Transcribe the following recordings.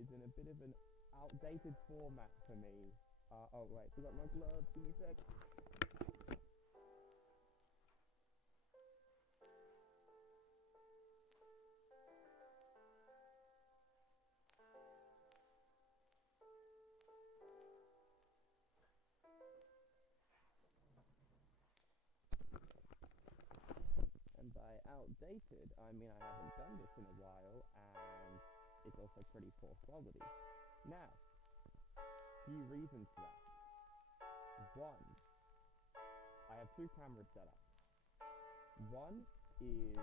is in a bit of an outdated format for me. Oh wait, forgot my gloves, give me a sec. And by outdated, I mean I haven't done this in a while, and it's also pretty poor quality. Now, few reasons for that. One, I have two cameras set up. One is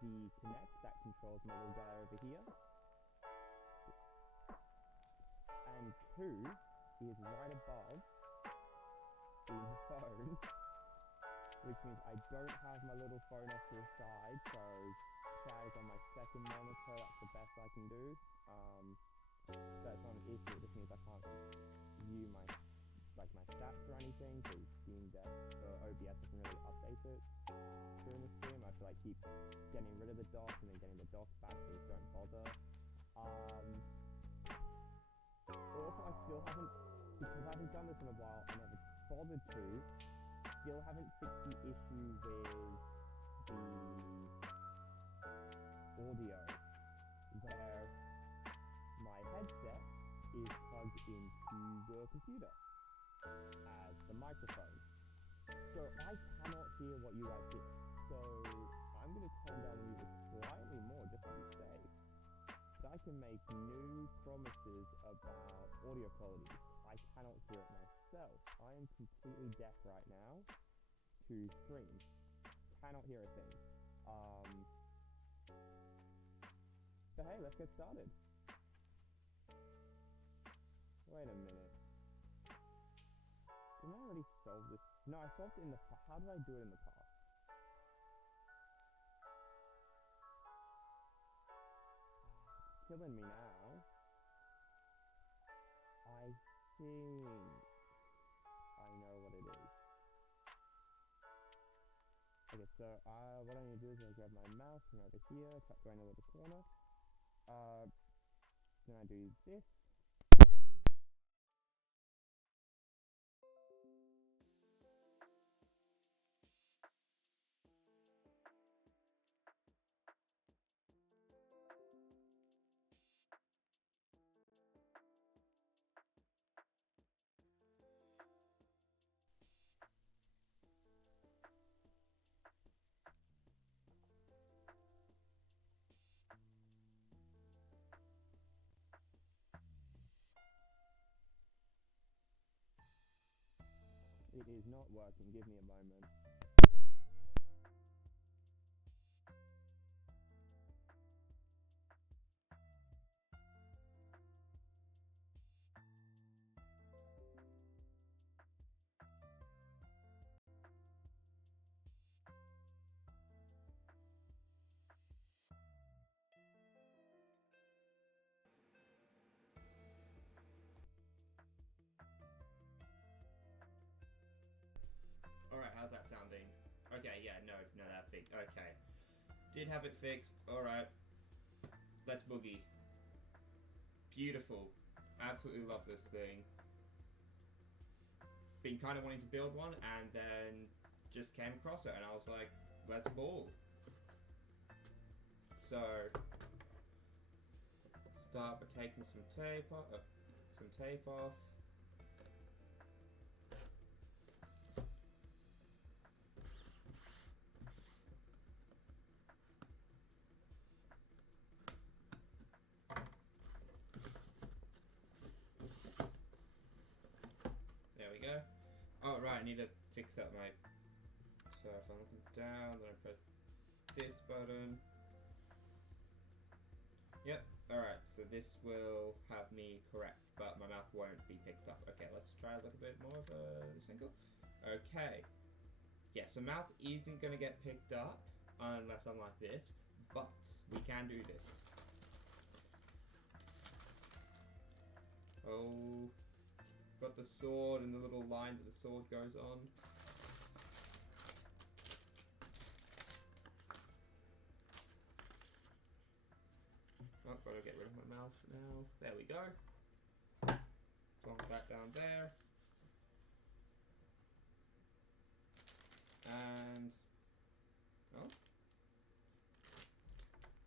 the Kinect that controls my little guy over here, and two is right above the phone, which means I don't have my little phone off to the side, so chat is on my second monitor. That's the best I can do. That's not an issue. It just means I can't view my stats or anything, because being that OBS doesn't really update it during the stream. I have to keep getting rid of the dots and then getting the dots back, so just don't bother. Also, I still haven't, because I haven't done this in a while, I never bothered to, still haven't fixed the issue with the audio, where my headset is plugged into the computer as the microphone. So I cannot hear what you guys hear. So I'm going to turn down the music slightly more just to be safe, so I can make new promises about audio quality. I cannot hear it myself. I am completely deaf right now to streams. Cannot hear a thing. So hey, let's get started. Wait a minute. Didn't I already solve this? No, I solved it in the past. How did I do it in the past? It's killing me now. I think I know what it is. Okay, so what I need to do is I grab my mouse from over here, tap going over the corner. Then I do this. It is not working. Give me a moment. Alright, how's that sounding? Okay, yeah, no, that fixed. Okay. Did have it fixed. Alright. Let's boogie. Beautiful. Absolutely love this thing. Been kind of wanting to build one, and then just came across it, and I was like, let's ball. So, start by taking some tape off. There we go. Oh, right, I need to fix up my... So if I'm looking down, then I press this button. Yep, alright, so this will have me correct, but my mouth won't be picked up. Okay, let's try a little bit more of the single. Okay. Yeah, so mouth isn't going to get picked up unless I'm like this, but we can do this. Oh... Got the sword and the little line that the sword goes on. Oh, gotta get rid of my mouse now. There we go. Plonk that down there. And... oh.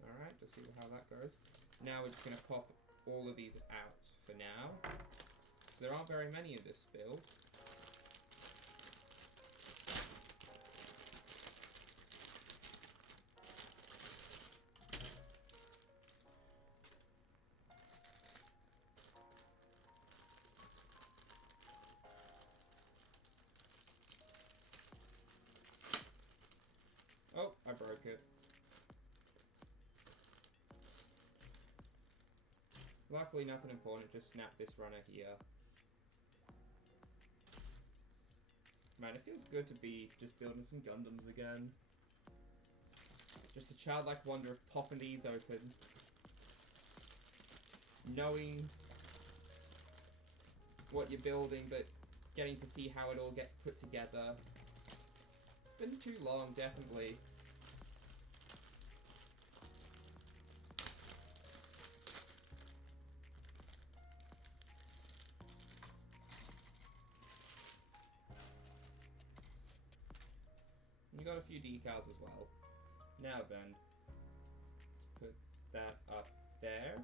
Alright, let's see how that goes. Now we're just going to pop all of these out for now. There aren't very many in this build. Oh, I broke it. Luckily nothing important, just snap this runner here. Man, it feels good to be just building some Gundams again. Just a childlike wonder of popping these open. Knowing what you're building, but getting to see how it all gets put together. It's been too long, definitely. You got a few decals as well. Now then, let's put that up there.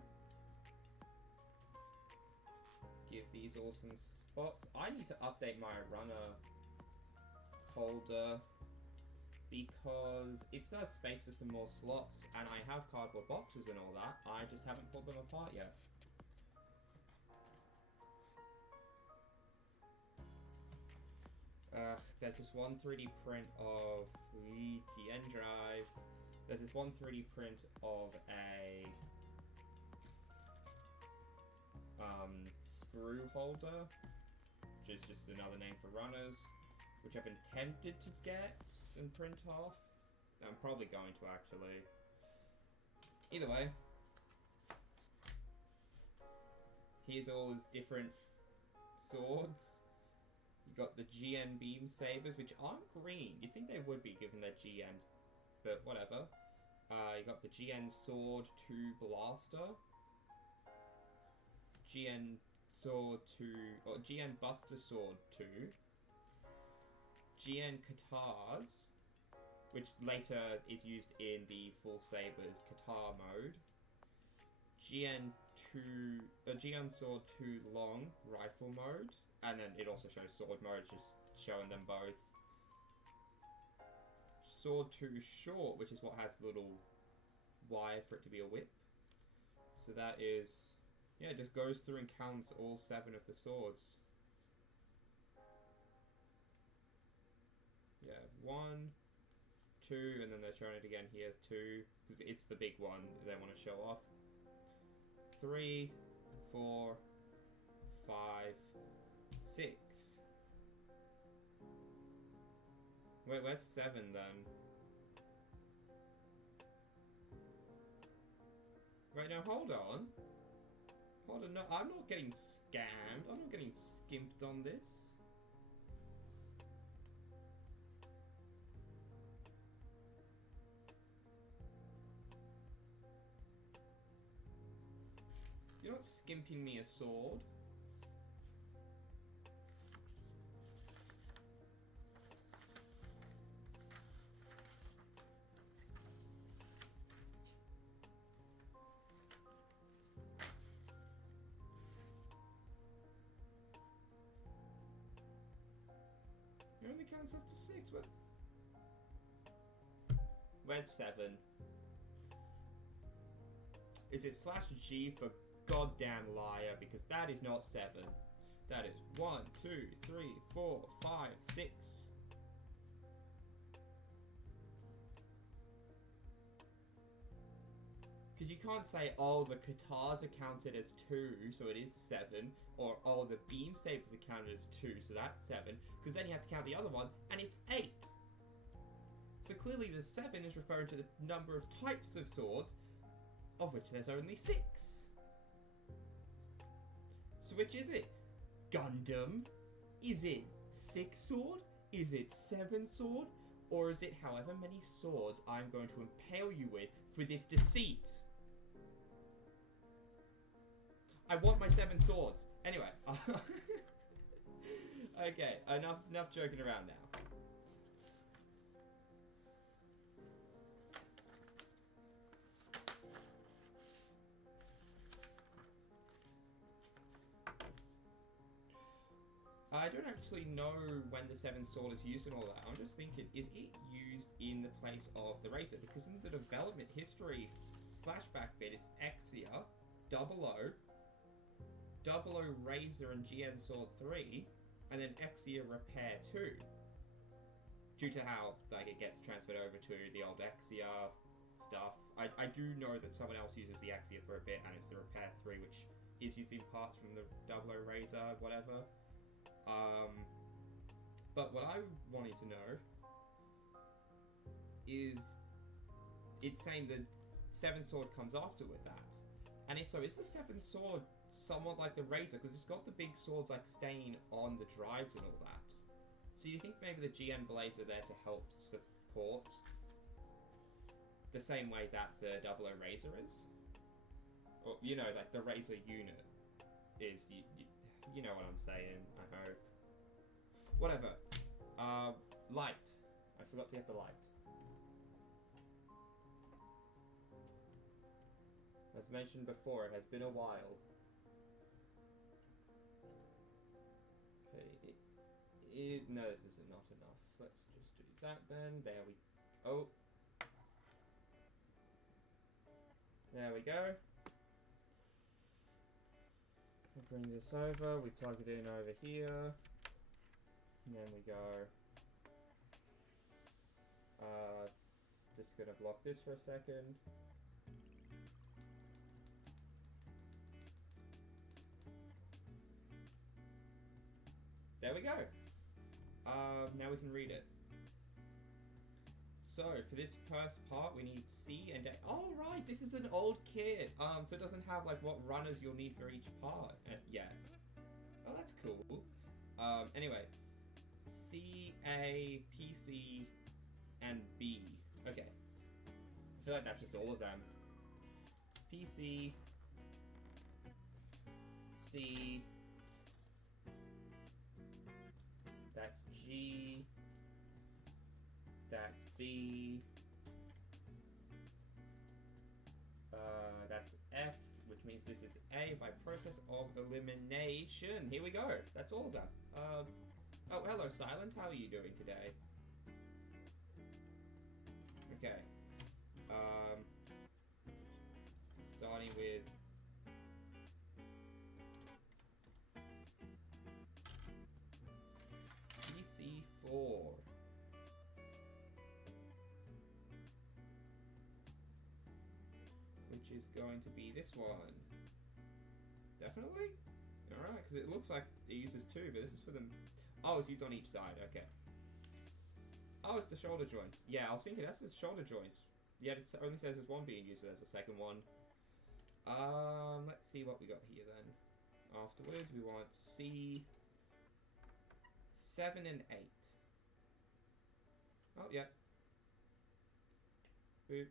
Give these all some spots. I need to update my runner holder because it still has space for some more slots, and I have cardboard boxes and all that. I just haven't pulled them apart yet. There's this one 3D print of the GN drives. There's this one 3D print of a sprue holder, which is just another name for runners, which I've been tempted to get and print off. I'm probably going to, actually. Either way, here's all his different swords. You've got the GN beam sabers, which aren't green. You'd think they would be, given they're GNs, but whatever. You got the GN Sword 2 Blaster, GN Sword 2, or GN Buster Sword 2, GN Katars, which later is used in the Full Sabers Katar mode, GN Sword 2 Long Rifle mode, and then it also shows Sword mode, just showing them both. Sword 2 Short, which is what has the little wire for it to be a whip. So that is, yeah, it just goes through and counts all 7 of the swords. Yeah, 1, 2, and then they're showing it again here, 2, because it's the big one they want to show off. 3, 4, 5, 6. Wait, where's 7 then? Right, now hold on. Hold on, no, I'm not getting scammed. I'm not getting skimped on this. You're not skimping me a sword. It only counts up to 6. What? Where's 7? Is it /G for goddamn liar? Because that is not 7. That is 1, 2, 3, 4, 5, 6. Because you can't say, oh, the Katars are counted as 2, so it is 7. Or, oh, the Beam Sabers are counted as 2, so that's 7. Because then you have to count the other one, and it's 8. So clearly the 7 is referring to the number of types of swords, of which there's only 6. So which is it? Gundam? Is it 6 sword? Is it 7 sword? Or is it however many swords I'm going to impale you with for this deceit? I want my 7 swords. Anyway. Okay, enough joking around now. I don't actually know when the 7th sword is used and all that. I'm just thinking, is it used in the place of the Razor? Because in the development history flashback bit, it's Exia, 00, 00 Razor and GN Sword 3, and then Exia Repair 2. Due to how like it gets transferred over to the old Exia stuff. I do know that someone else uses the Exia for a bit, and it's the Repair 3, which is using parts from the 00 Razor, whatever. But what I wanted to know is, it's saying the 7th sword comes after with that. And if so, is the 7th sword somewhat like the Razor? Because it's got the big swords like staying on the drives and all that. So you think maybe the GN blades are there to help support the same way that the 00 Razor is? Or, you know, like the Razor unit is, you know what I'm saying, I hope. Whatever. Light. I forgot to get the light. As mentioned before, it has been a while. Okay, no, this is not enough. Let's just do that then. There we go. Oh. There we go. We'll bring this over, we plug it in over here. And then we go. Just gonna block this for a second. There we go. Now we can read it. So for this first part, we need C and A. Oh right, this is an old kit. So it doesn't have like what runners you'll need for each part yet. Oh, that's cool. Anyway, C, A, P, C, and B. Okay. I feel like that's just all of them. P, C, C. That's G. That's B. That's F, which means this is A by process of elimination. Here we go. That's all of them. Oh, hello, Silent. How are you doing today? Okay. Starting with PC4. Which is going to be this one. Definitely? Alright, because it looks like it uses 2, but this is for them. Oh, it's used on each side, okay. Oh, it's the shoulder joints. Yeah, I was thinking that's the shoulder joints. Yeah, it only says there's one being used, so there's a second one. Let's see what we got here then. Afterwards, we want C, 7 and 8. Oh, yeah. Boop.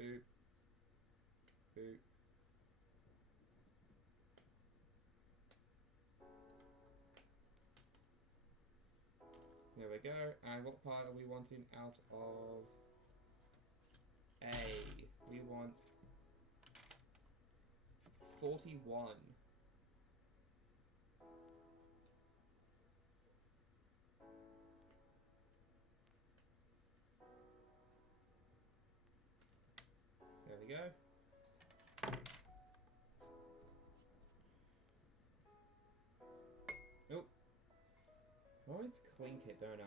Boop. Boop. There we go. And what part are we wanting out of A? We want 41. There we go. Oh. I always clink it, don't I?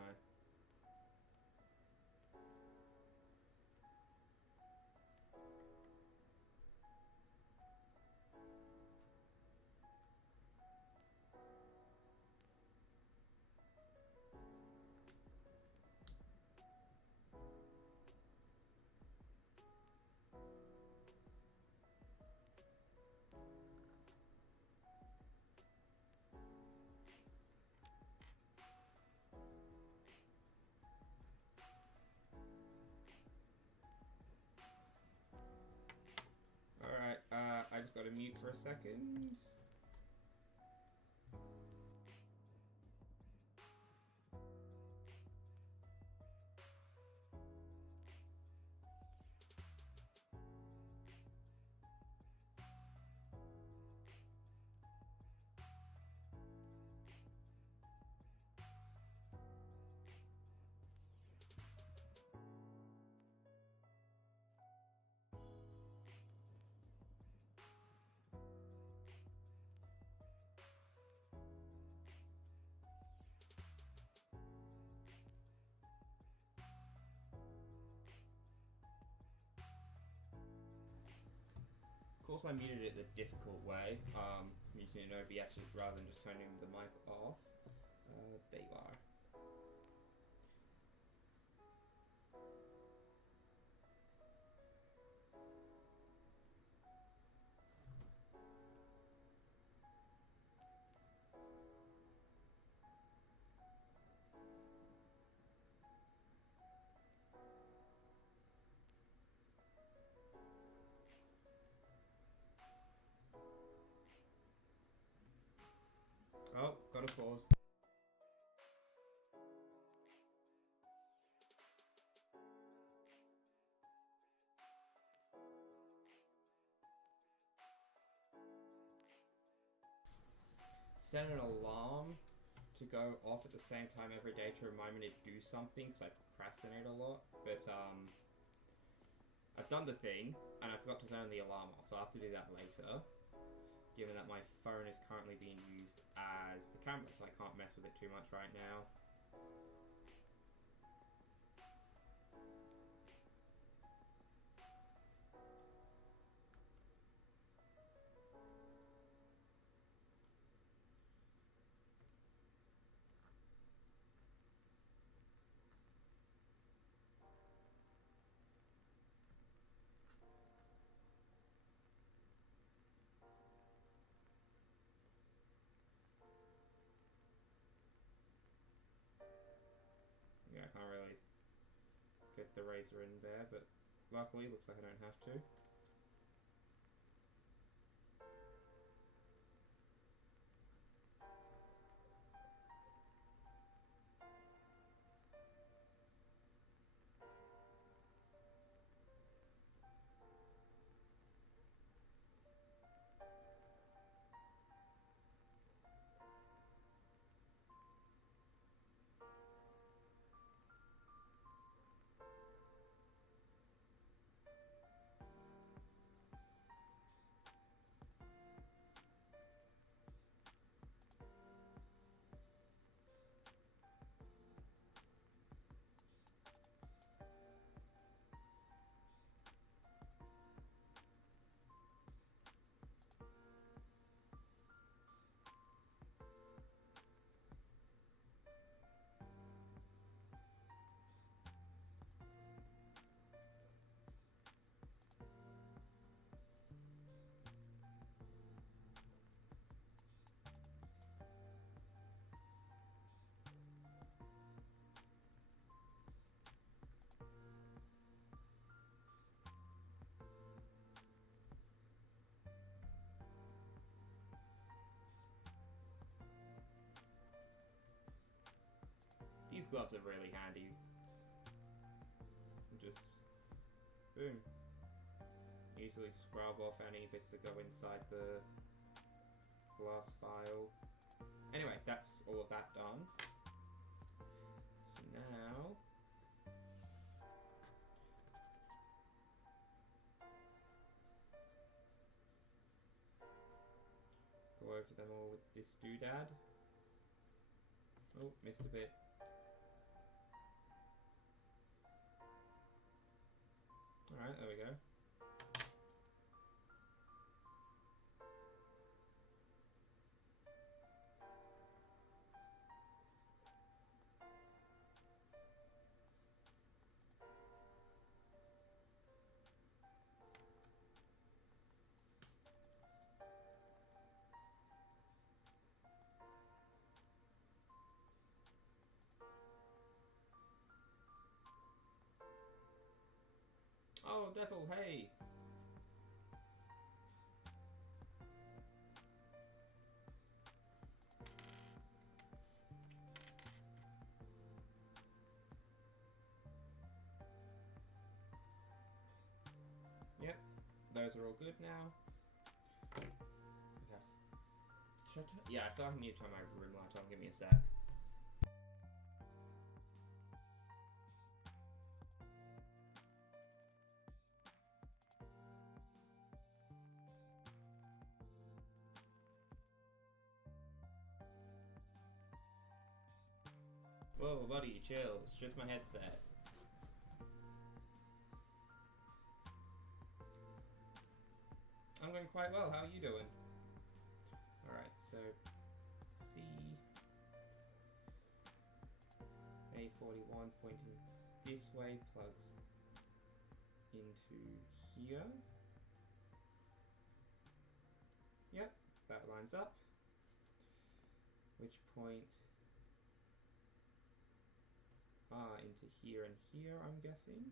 seconds. Of course, I muted it the difficult way, using an OBS rather than just turning the mic off. There you are. Oh, gotta pause. Set an alarm to go off at the same time every day to remind me to do something, because I procrastinate a lot. But I've done the thing, and I forgot to turn the alarm off, so I'll have to do that later. Given that my phone is currently being used as the camera, so I can't mess with it too much right now. Yeah, I can't really get the razor in there, but luckily looks like I don't have to. These gloves are really handy. Just boom. Easily scrub off any bits that go inside the glass file. Anyway, that's all of that done. So now go over them all with this doodad. Oh, missed a bit. Alright, there we go. Oh, devil, hey! those are all good now. Okay. Yeah, I feel like I need to turn my room light on. Give me a sec. Whoa, buddy, chill. It's just my headset. I'm going quite well. How are you doing? Alright, so C A41 pointing this way plugs into here. Yep, that lines up. Which point into here and here, I'm guessing.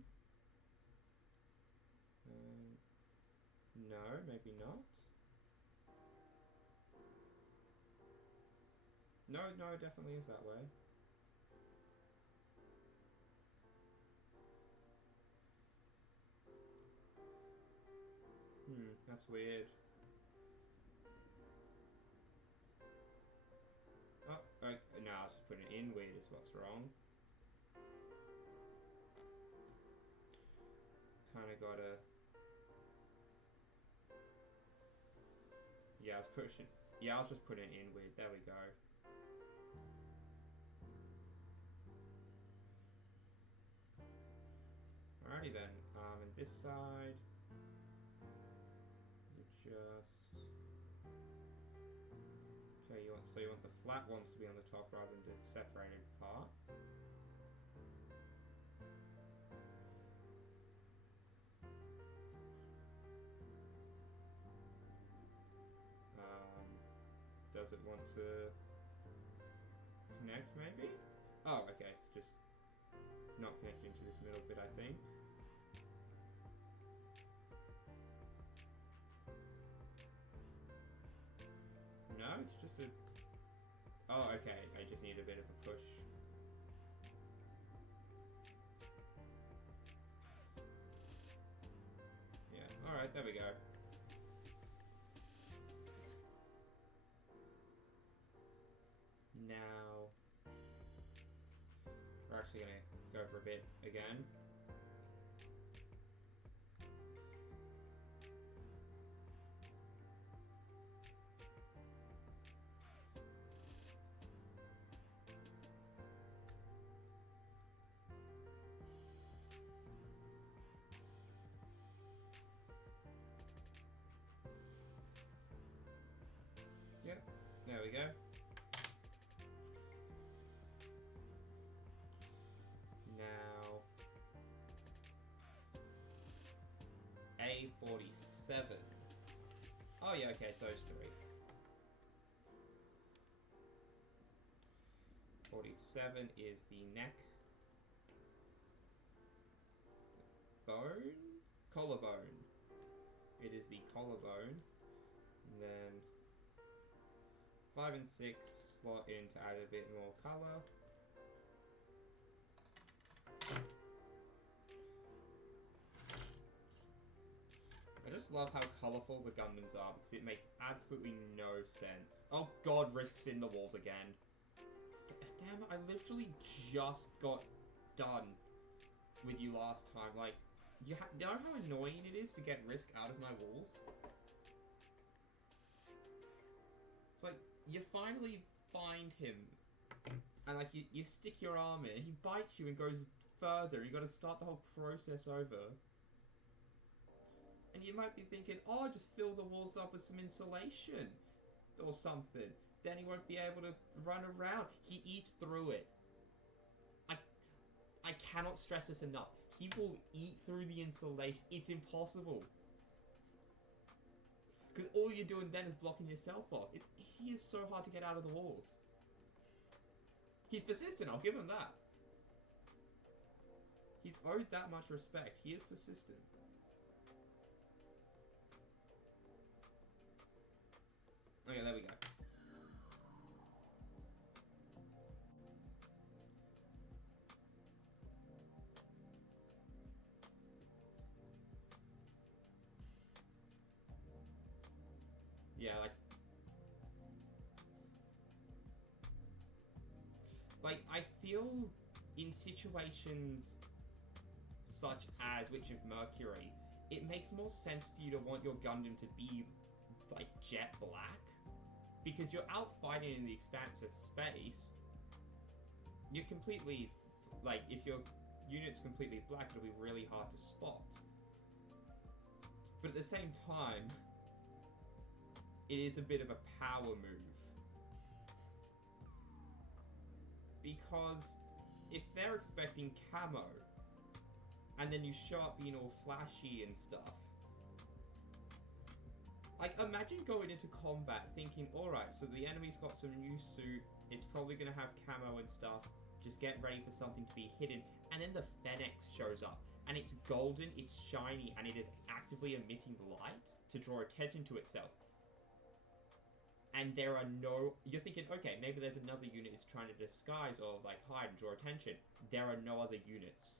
No, maybe not. No, it definitely is that way. That's weird. Oh, okay, no, I was just putting it in weird is what's wrong. Kinda gotta... Yeah, I was just putting it in weird. There we go. Alrighty then. And this side, you just... Okay, so you want the flat ones to be on the top rather than just separated apart. Does it want to connect maybe? Oh, okay, it's just not connecting to this middle bit, I think. No, it's just a... Oh, okay, I just need a bit of a push. Yeah, alright, there we go. Now, we're actually going to go for a bit again. Yep, there we go. Now, A47. Oh yeah, okay, it's those three. 47 is the neck bone? Collarbone. It is the collarbone. And then 5 and 6 slot in to add a bit more colour. I just love how colourful the Gundams are because it makes absolutely no sense. Oh god, Risk's in the walls again. Damn it, I literally just got done with you last time. Like, you know how annoying it is to get Risk out of my walls? It's like, you finally find him, and like, you stick your arm in, he bites you and goes further, you gotta start the whole process over. And you might be thinking, oh, just fill the walls up with some insulation or something. Then he won't be able to run around. He eats through it. I cannot stress this enough. He will eat through the insulation. It's impossible. Because all you're doing then is blocking yourself off. He is so hard to get out of the walls. He's persistent, I'll give him that. He's owed that much respect. He is persistent. Okay, there we go. Like, I feel in situations such as Witch of Mercury, it makes more sense for you to want your Gundam to be, like, jet black. Because you're out fighting in the expanse of space, you're completely, like, if your unit's completely black, it'll be really hard to spot. But at the same time, it is a bit of a power move. Because if they're expecting camo, and then you show up being all flashy and stuff, like, imagine going into combat thinking, alright, so the enemy's got some new suit, it's probably going to have camo and stuff, just get ready for something to be hidden, and then the Fennex shows up, and it's golden, it's shiny, and it is actively emitting light to draw attention to itself. And there are no... You're thinking, okay, maybe there's another unit that's trying to disguise or, like, hide and draw attention. There are no other units.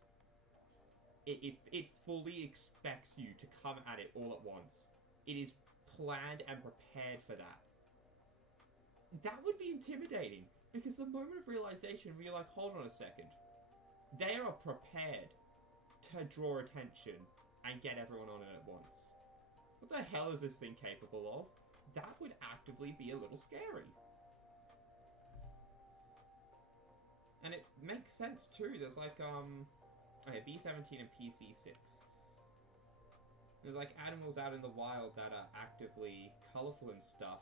It fully expects you to come at it all at once. It is planned and prepared for that. That would be intimidating, because the moment of realization where you're like, hold on a second. They are prepared to draw attention and get everyone on it at once. What the hell is this thing capable of? That would actively be a little scary. And it makes sense too. There's like, okay, B-17 and PC-6. There's like animals out in the wild that are actively colourful and stuff.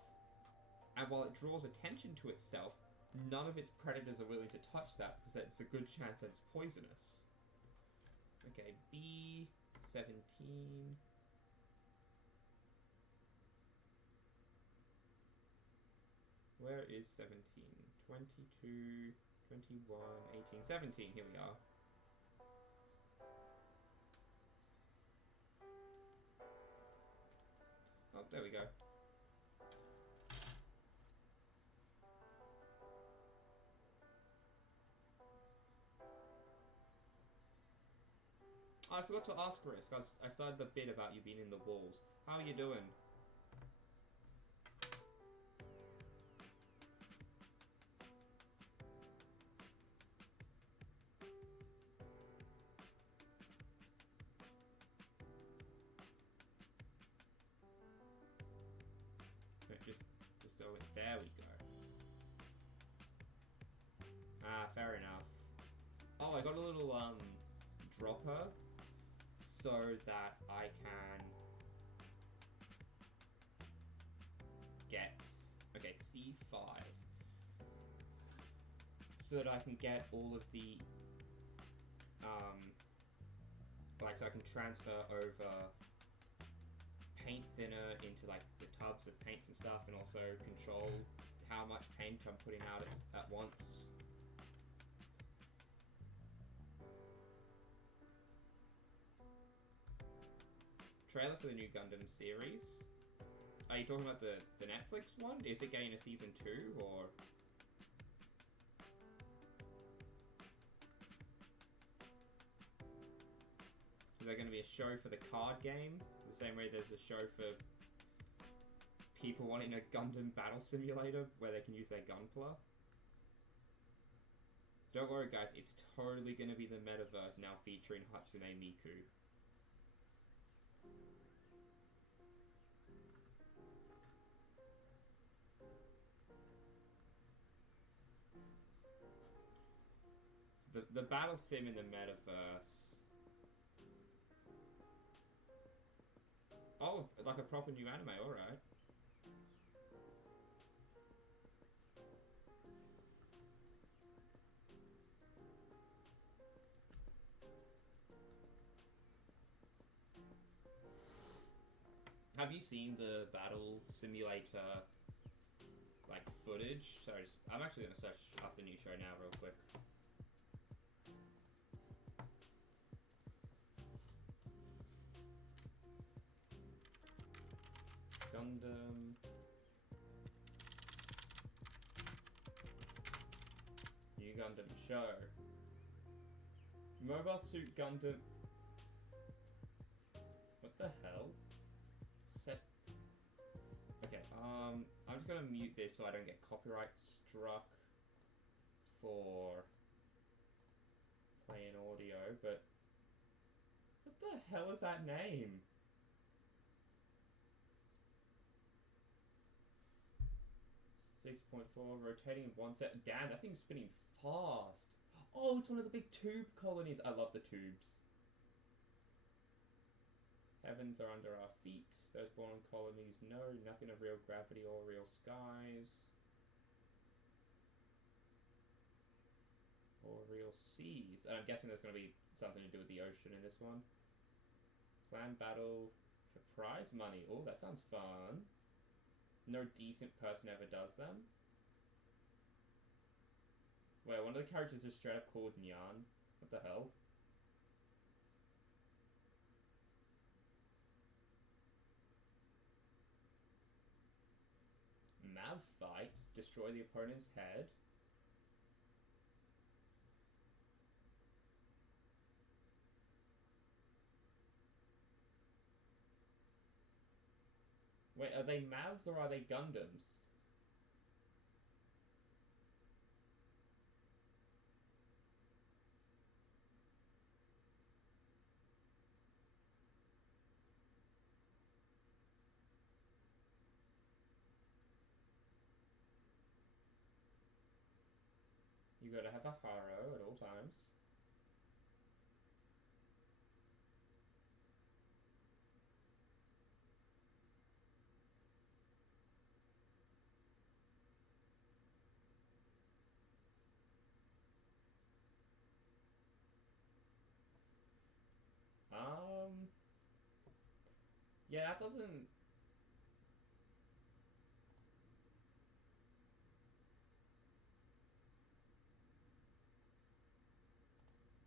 And while it draws attention to itself, none of its predators are willing to touch that because it's a good chance that it's poisonous. Okay, B-17... Where is 17? 22, 21, 18, 17. Here we are. Oh, there we go. I forgot to ask Risk. I started the bit about you being in the walls. How are you doing? Just over there we go. Ah, fair enough. Oh, I got a little dropper so that I can get, okay, C5, so that I can get all of the like, so I can transfer over paint thinner into like the tubs of paints and stuff, and also control how much paint I'm putting out at once. Trailer for the new Gundam series. Are you talking about the Netflix one? Is it getting a season 2 or? Is there going to be a show for the card game? The same way there's a show for people wanting a Gundam battle simulator where they can use their Gunpla. Don't worry guys, it's totally going to be the metaverse now featuring Hatsune Miku. So the battle sim in the metaverse. Oh, like a proper new anime, alright. Have you seen the battle simulator, like, footage? Sorry, I'm actually going to search up the new show now real quick. Gundam. New Gundam show. Mobile Suit Gundam. What the hell? Set. Okay, I'm just gonna mute this so I don't get copyright struck for playing audio, but what the hell is that name? .4 rotating one set. Damn, that thing's spinning fast. Oh, it's one of the big tube colonies. I love the tubes. Heavens are under our feet. Those born in colonies know nothing of real gravity or real skies. Or real seas. And I'm guessing there's going to be something to do with the ocean in this one. Plan battle for prize money. Oh, that sounds fun. No decent person ever does them. Wait, one of the characters is straight up called Nyan. What the hell? Mav fight. Destroy the opponent's head. Wait, are they Mavs or are they Gundams? You gotta have a Haro at all times. Yeah, that doesn't...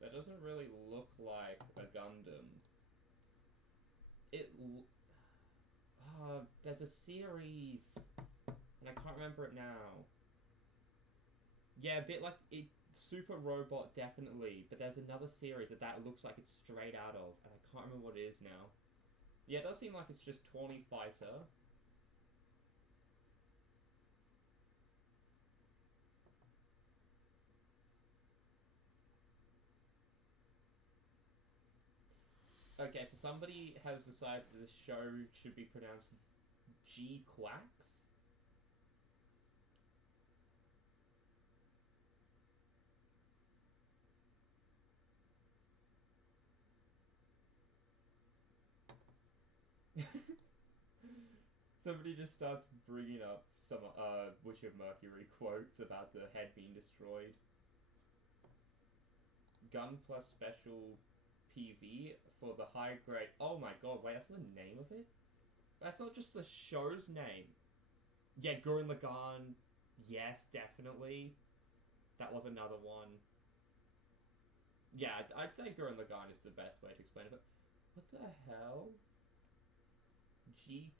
That doesn't really look like a Gundam. There's a series, and I can't remember it now. Yeah, a bit like it. Super Robot, definitely, but there's another series that looks like it's straight out of, and I can't remember what it is now. Yeah, it does seem like it's just Tawny Fighter. Okay, so somebody has decided that the show should be pronounced G-Quacks. Somebody just starts bringing up some Witch of Mercury quotes about the head being destroyed. Gun plus special PV for the high grade. Oh my god, wait, that's the name of it? That's not just the show's name. Yeah, Gurren Lagann. Yes, definitely. That was another one. Yeah, I'd say Gurren Lagann is the best way to explain it, but what the hell? GQX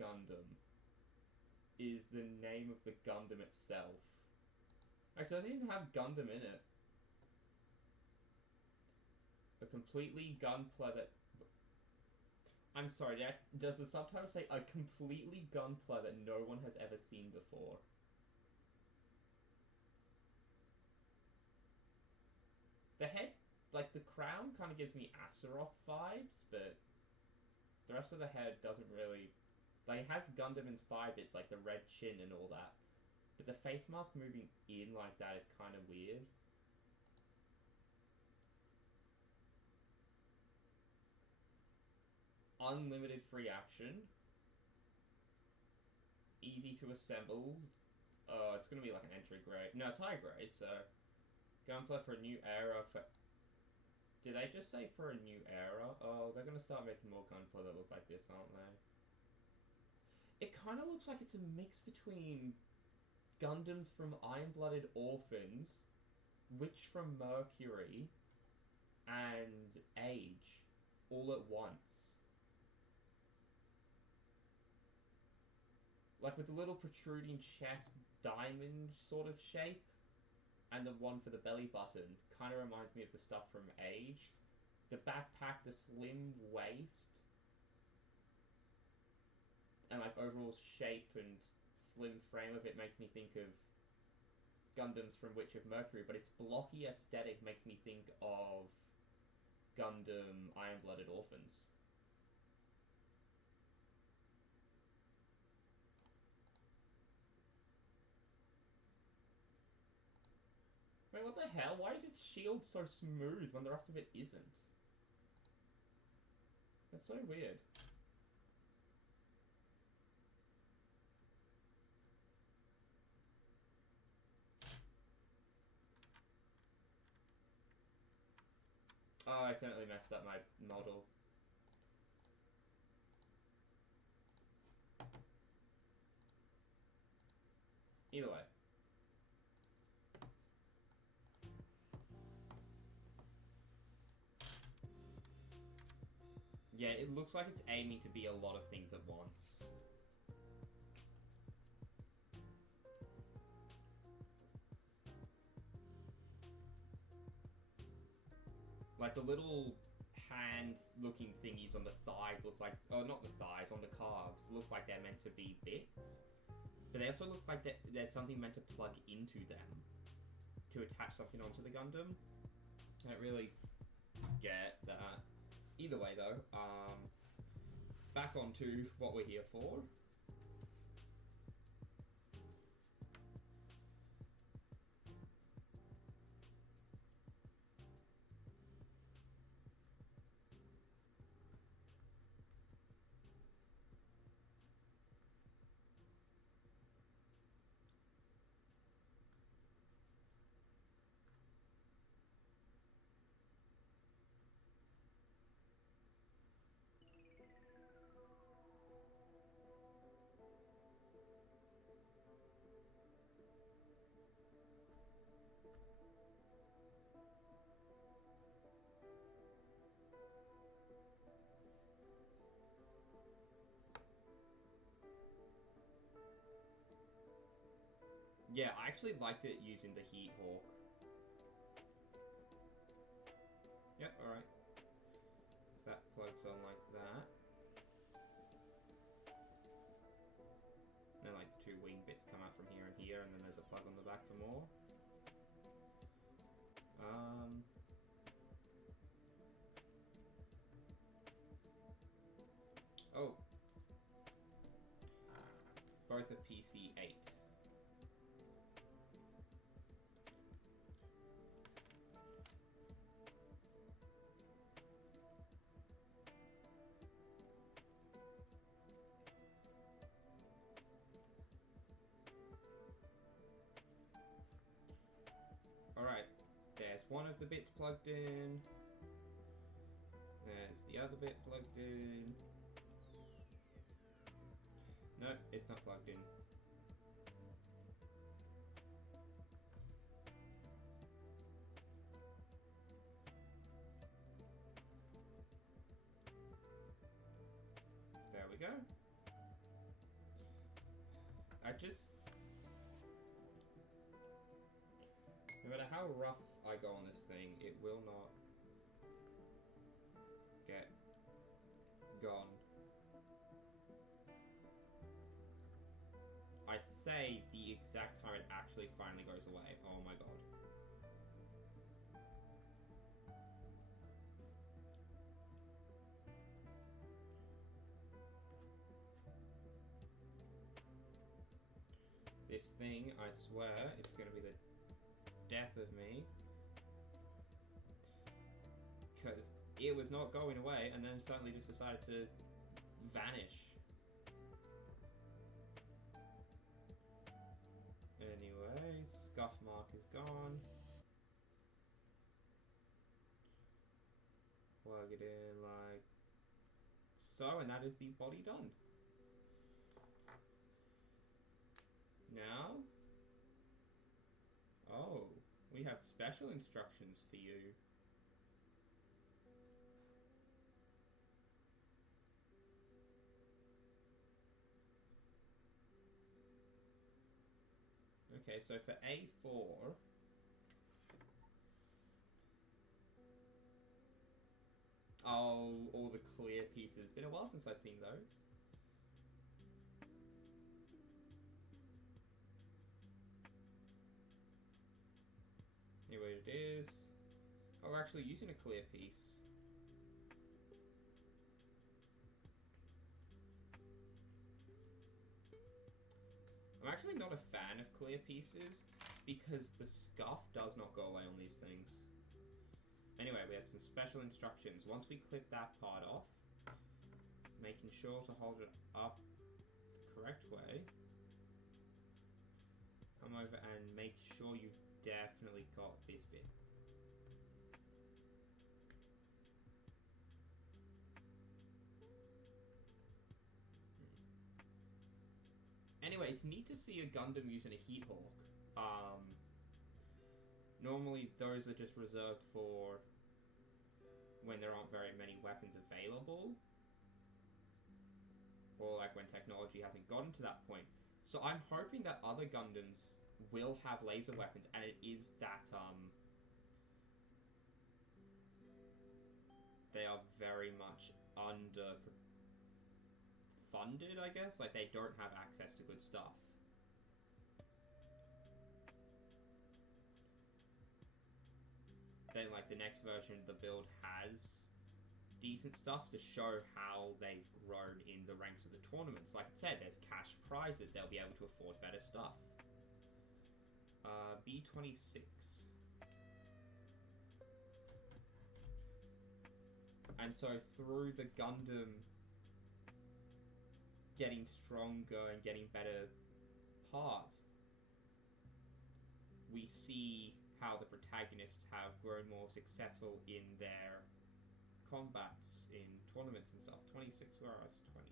Gundam is the name of the Gundam itself. Actually, it doesn't even have Gundam in it. A completely gunpla that... I'm sorry, does the subtitle say a completely gunpla that no one has ever seen before? The head, like the crown, kind of gives me Astaroth vibes, but the rest of the head doesn't really... Like, it has Gundam-inspired bits, like the red chin and all that. But the face mask moving in like that is kind of weird. Unlimited free action. Easy to assemble. It's gonna be like an entry grade. No, it's high grade, so... Gunpla for a new era for... Did they just say for a new era? Oh, they're gonna start making more gunpla that look like this, aren't they? It kind of looks like it's a mix between Gundams from Iron-Blooded Orphans, Witch from Mercury, and Age, all at once. Like with the little protruding chest diamond sort of shape, and the one for the belly button, kind of reminds me of the stuff from Age. The backpack, the slim waist, and like overall shape and slim frame of it makes me think of Gundams from Witch of Mercury, but its blocky aesthetic makes me think of Gundam Iron-Blooded Orphans. Wait, what the hell? Why is its shield so smooth when the rest of it isn't? That's so weird. Oh, I accidentally messed up my model. Either way. Yeah, it looks like it's aiming to be a lot of things at once. Like the little hand-looking thingies on the thighs look like... Oh, not the thighs, on the calves. Look like they're meant to be bits. But they also look like there's something meant to plug into them to attach something onto the Gundam. I don't really get that. Either way, though, back onto what we're here for. Yeah, I actually liked it using the Heat Hawk. Yep, alright. So that plugs on like that. And then like two wing bits come out from here and here, and then there's a plug on the back for more. Oh. Both are PC-8. Alright, there's one of the bits plugged in. There's the other bit plugged in. No, it's not plugged in. There we go. No matter how rough I go on this thing, it will not get gone. I say the exact time it actually finally goes away. Oh my god. This thing, I swear, it's going to be the death of me. Because it was not going away and then suddenly just decided to vanish. Anyway, scuff mark is gone. Plug it in like so, and that is the body done. Now, oh, we have special instructions for you. Okay, so for A4, oh, all the clear pieces. It's been a while since I've seen those. it is. Oh, we're actually using a clear piece. I'm actually not a fan of clear pieces because the scuff does not go away on these things. Anyway, we had some special instructions. Once we clip that part off, making sure to hold it up the correct way. Come over and make sure you've definitely got this bit. Anyway, it's neat to see a Gundam using a Heat Hawk. Normally those are just reserved for when there aren't very many weapons available. Or like when technology hasn't gotten to that point. So I'm hoping that other Gundams will have laser weapons, and it is that they are very much funded, I guess. Like, they don't have access to good stuff. Then, like, the next version of the build has decent stuff to show how they've grown in the ranks of the tournaments. Like I said, there's cash prizes. They'll be able to afford better stuff. B-26. And so through the Gundam getting stronger and getting better parts, we see how the protagonists have grown more successful in their combats in tournaments and stuff. 26, where I was 20.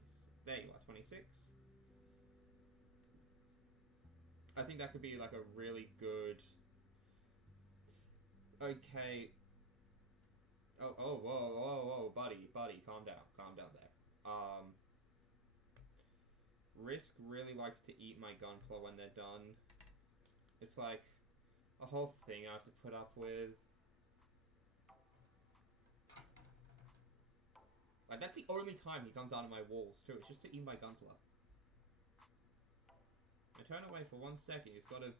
There you are, 26. I think that could be like a really good. Okay. Whoa, buddy, calm down there. Risk really likes to eat my gunpla when they're done. It's like a whole thing I have to put up with. Like, that's the only time he comes out of my walls, too. It's just to eat my gunpla. I turn away for 1 second. He's got a...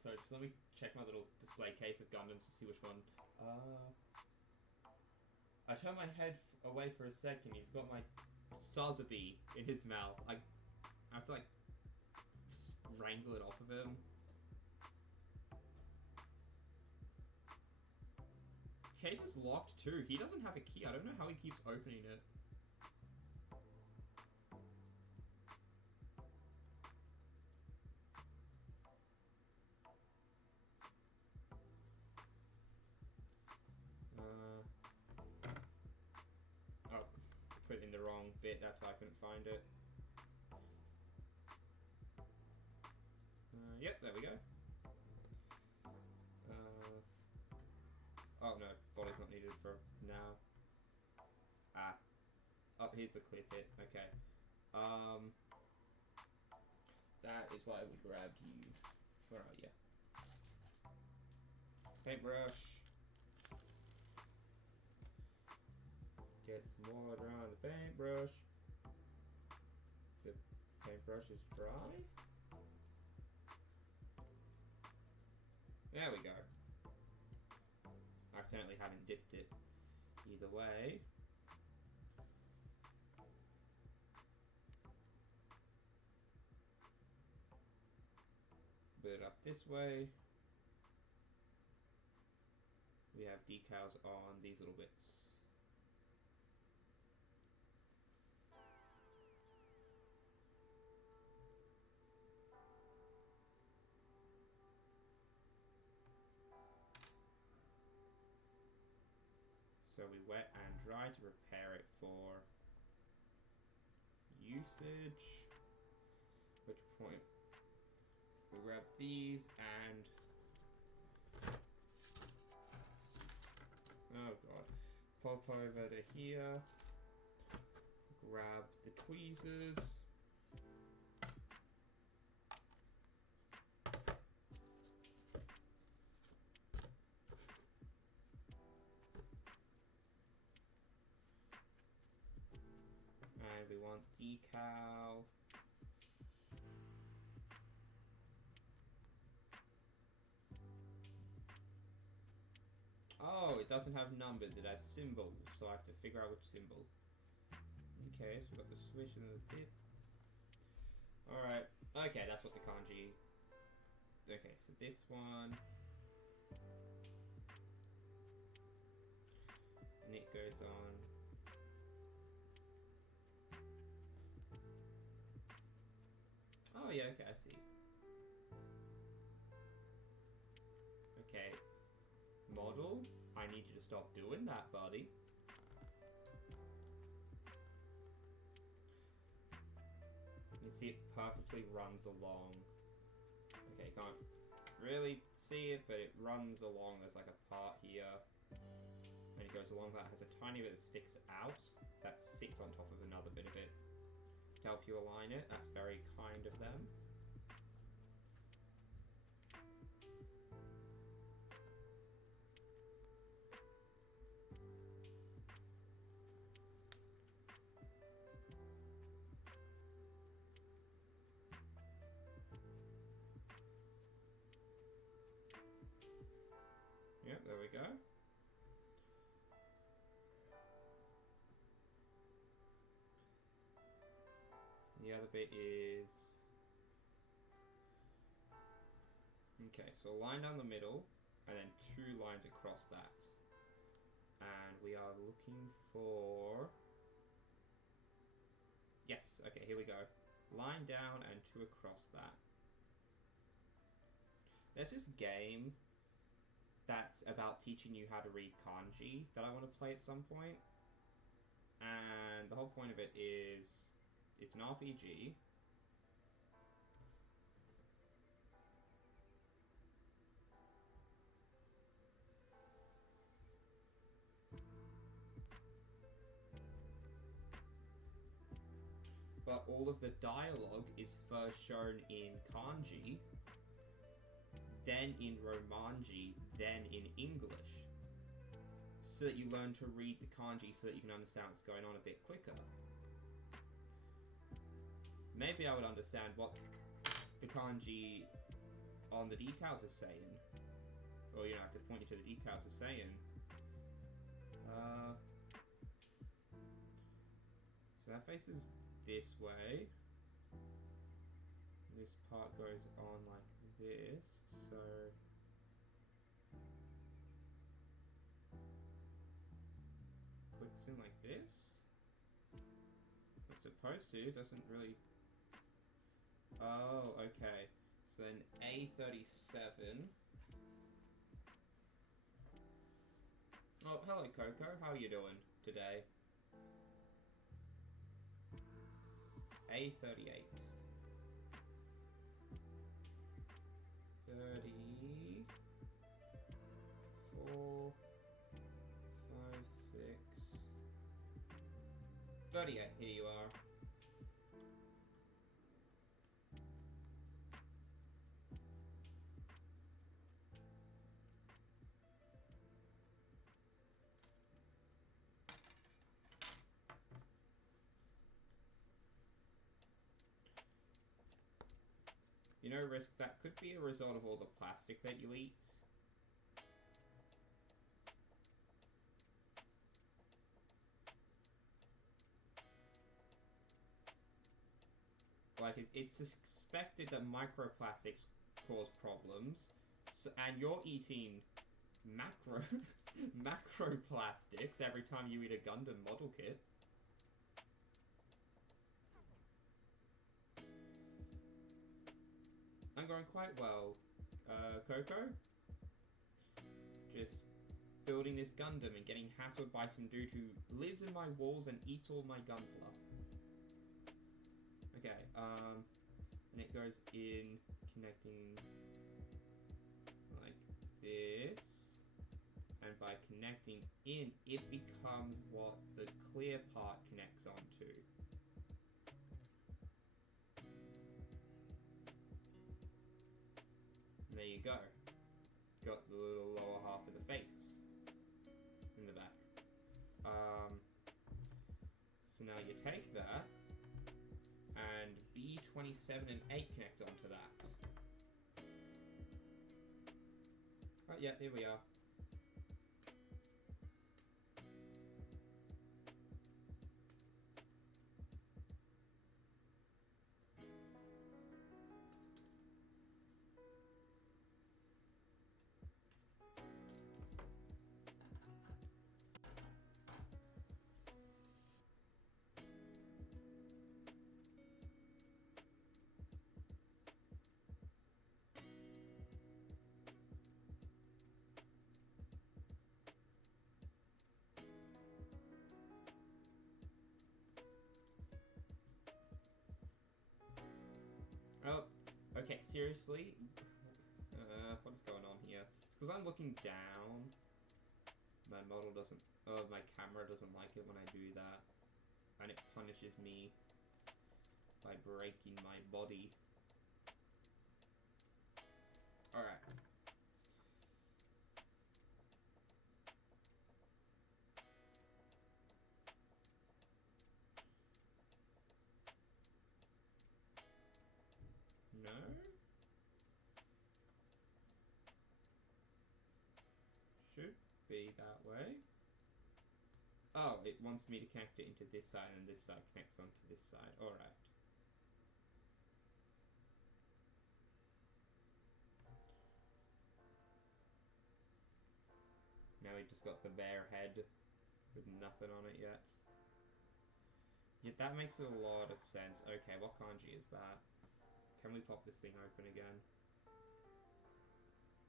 So, just let me check my little display case of Gundams to see which one. I turn my head away for a second. He's got my Sazabi in his mouth. I have to, like, wrangle it off of him. Case is locked too. He doesn't have a key. I don't know how he keeps opening it. Oh, put it in the wrong bit. That's why I couldn't find it. Yep, there we go. Oh no, body's not needed for now. Oh, here's the clear bit. Okay. That is why we grabbed you. Where are you? Paintbrush. Get some water on the paintbrush. The paintbrush is dry. There we go. I accidentally haven't dipped it either way. Put it up this way. We have decals on these little bits. So we wet and dry to prepare it for usage. Which point we grab these and oh god, pop over to here, grab the tweezers. And we want decal. it doesn't have numbers, it has symbols, so I have to figure out which symbol. Okay, so we've got the switch and the bit. Alright, okay, that's what the kanji... Okay, so this one... And it goes on... Oh yeah, okay, I see. Okay. Model, I need you to stop doing that, buddy. You can see it perfectly runs along. Okay, can't really see it, but it runs along. There's like a part here. And it goes along that has a tiny bit that sticks out. That sits on top of another bit of it. To help you align it. That's very kind of them. Yep, there we go. The other bit is... Okay, so a line down the middle, and then 2 lines across that. And we are looking for... Yes, okay, here we go. Line down and 2 across that. There's this game that's about teaching you how to read kanji that I want to play at some point. And the whole point of it is... It's an RPG. But all of the dialogue is first shown in kanji, then in romanji, then in English. So that you learn to read the kanji so that you can understand what's going on a bit quicker. Maybe I would understand what the kanji on the decals is saying. Or, you know, I have to point you to the decals is saying. So that faces this way. This part goes on like this, so... Clicks in like this. It's supposed to, doesn't really... Oh, okay. So then A37. Oh, hello Coco, how are you doing today? A38. 34, 5, 6, 38, here you are. You know, Risk, that could be a result of all the plastic that you eat. Like, it's suspected that microplastics cause problems, so, and you're eating macroplastics every time you eat a Gundam model kit. I'm going quite well, Coco. Just building this Gundam and getting hassled by some dude who lives in my walls and eats all my gunpla. Okay, and it goes in connecting like this, and by connecting in, it becomes what the clear part connects onto. There you go. Got the little lower half of the face in the back. So now you take that, and B27 and 8 connect onto that. Oh yeah, here we are. seriously? What is going on here? It's because I'm looking down. My model doesn't... Oh, my camera doesn't like it when I do that. And it punishes me by breaking my body. Alright. No? Should be that way. Oh, it wants me to connect it into this side, and this side connects onto this side. Alright. Now we just got the bare head with nothing on it yet. Yeah, that makes a lot of sense. Okay, what kanji is that? Can we pop this thing open again?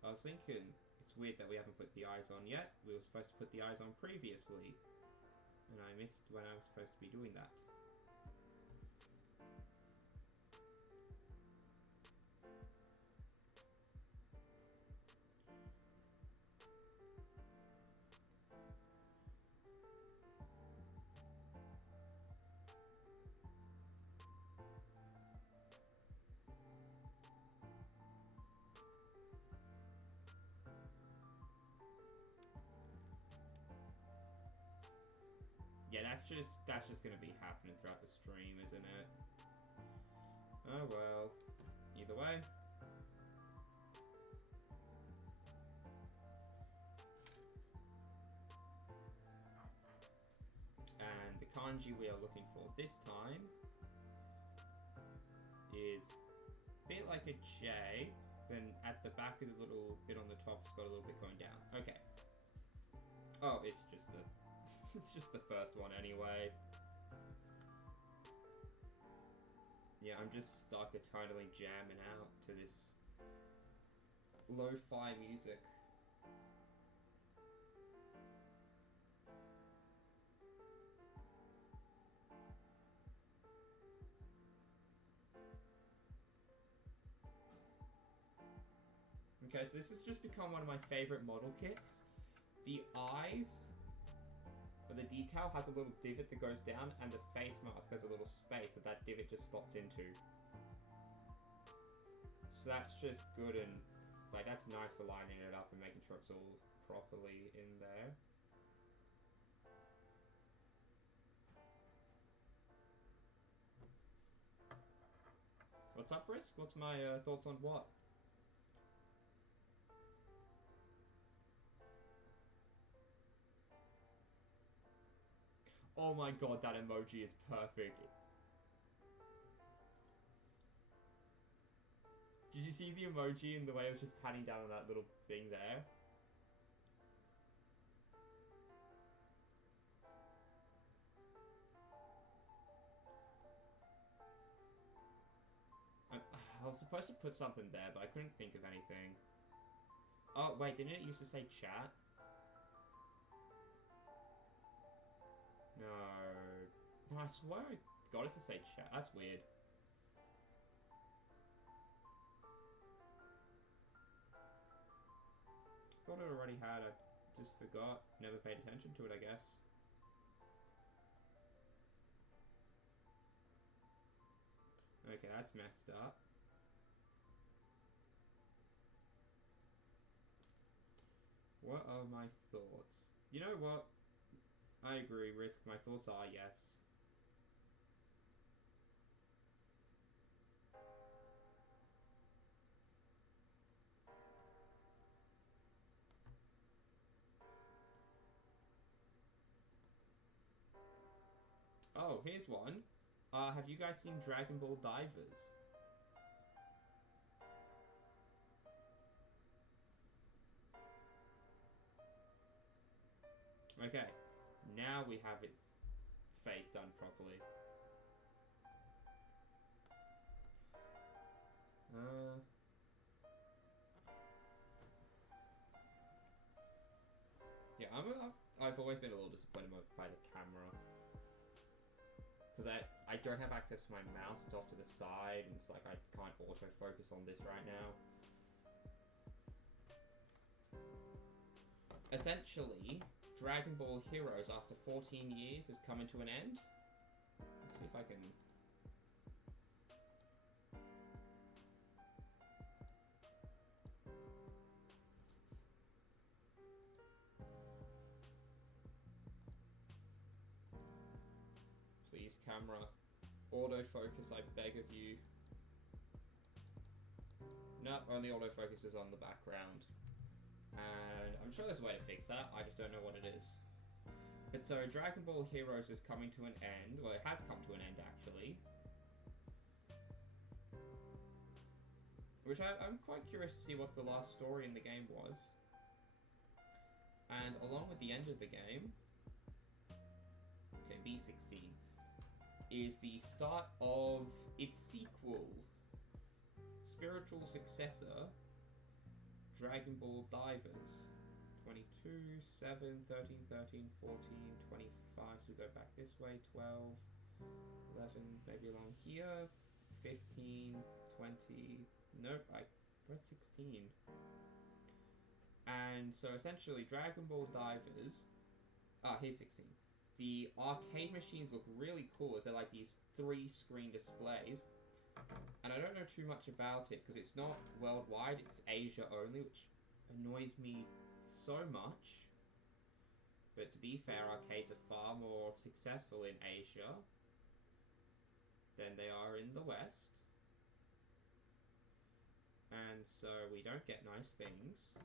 I was thinking, it's weird that we haven't put the eyes on yet. We were supposed to put the eyes on previously. And I missed when I was supposed to be doing that. Yeah, that's just gonna be happening throughout the stream, isn't it? Oh well. Either way. And the kanji we are looking for this time is a bit like a J, then at the back of the little bit on the top it's got a little bit going down. Okay. Oh, it's just the it's just the first one anyway. Yeah, I'm just stuck eternally jamming out to this lo-fi music. Okay, so this has just become one of my favorite model kits. The eyes, or the decal, has a little divot that goes down, and the face mask has a little space that that divot just slots into. So that's just good, and like that's nice for lining it up and making sure it's all properly in there. What's up, Risk? What's my thoughts on what? Oh my god, that emoji is perfect. Did you see the emoji and the way it was just patting down on that little thing there? I was supposed to put something there, but I couldn't think of anything. Oh, wait, didn't it used to say chat? No. No, I swear I got it to say chat. That's weird. Thought it already had. I just forgot. Never paid attention to it, I guess. Okay, that's messed up. What are my thoughts? You know what? I agree, Risk. My thoughts are yes. Oh, here's one. Have you guys seen Dragon Ball Divers? Okay, now we have its face done properly. Yeah, I've always been a little disappointed by the camera. Because I don't have access to my mouse, it's off to the side, and it's like I can't autofocus on this right now. Essentially, Dragon Ball Heroes after 14 years is coming to an end. Let's see if I can... Please, camera, autofocus, I beg of you. No, only autofocus is on the background. And I'm sure there's a way to fix that, I just don't know what it is. But so, Dragon Ball Heroes is coming to an end. Well, it has come to an end, actually. Which I'm quite curious to see what the last story in the game was. And along with the end of the game... Okay, B16. Is the start of its sequel. Spiritual successor. Dragon Ball Divers. 22, 7, 13, 13, 14, 25, so we go back this way, 12, 11, maybe along here, 15, 20, nope, I read 16. And so essentially Dragon Ball Divers, here's 16. The arcade machines look really cool as they're like these 3-screen displays. And I don't know too much about it because it's not worldwide, it's Asia only, which annoys me so much. But to be fair, arcades are far more successful in Asia than they are in the West. And so we don't get nice things.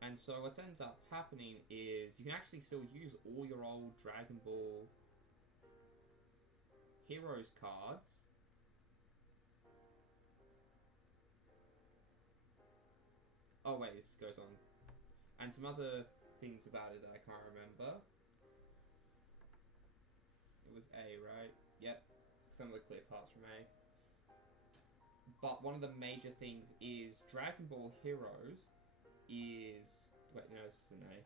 And so what ends up happening is you can actually still use all your old Dragon Ball Heroes cards. Oh wait, this goes on. And some other things about it that I can't remember. It was A, right? Yep. Some of the clear parts from A. But one of the major things is Dragon Ball Heroes is... Wait, no, this is an A.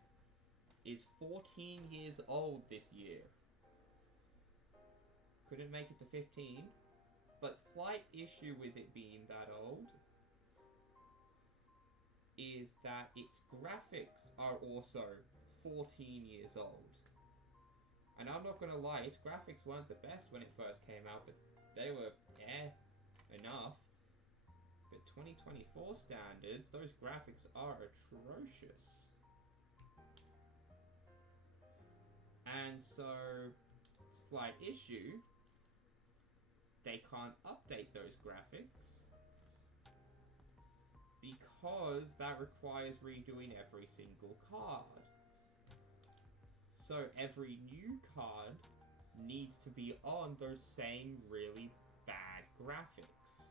Is 14 years old this year. Couldn't make it to 15. But slight issue with it being that old is that its graphics are also 14 years old. And I'm not gonna lie, its graphics weren't the best when it first came out, but they were, enough. But 2024 standards, those graphics are atrocious. And so, slight issue, they can't update those graphics. Because that requires redoing every single card. So every new card needs to be on those same really bad graphics.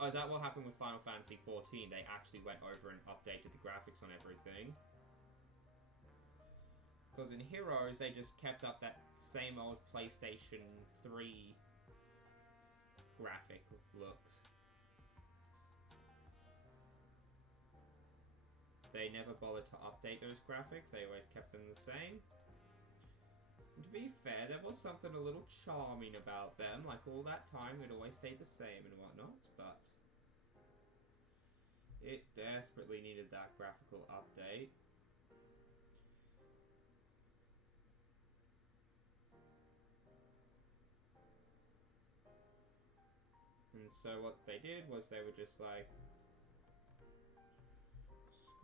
Oh, is that what happened with Final Fantasy XIV? They actually went over and updated the graphics on everything. Because in Heroes, they just kept up that same old PlayStation 3 graphic looks. They never bothered to update those graphics, they always kept them the same. And to be fair, there was something a little charming about them, like all that time it always stayed the same and whatnot, but it desperately needed that graphical update. And so what they did was they were just like,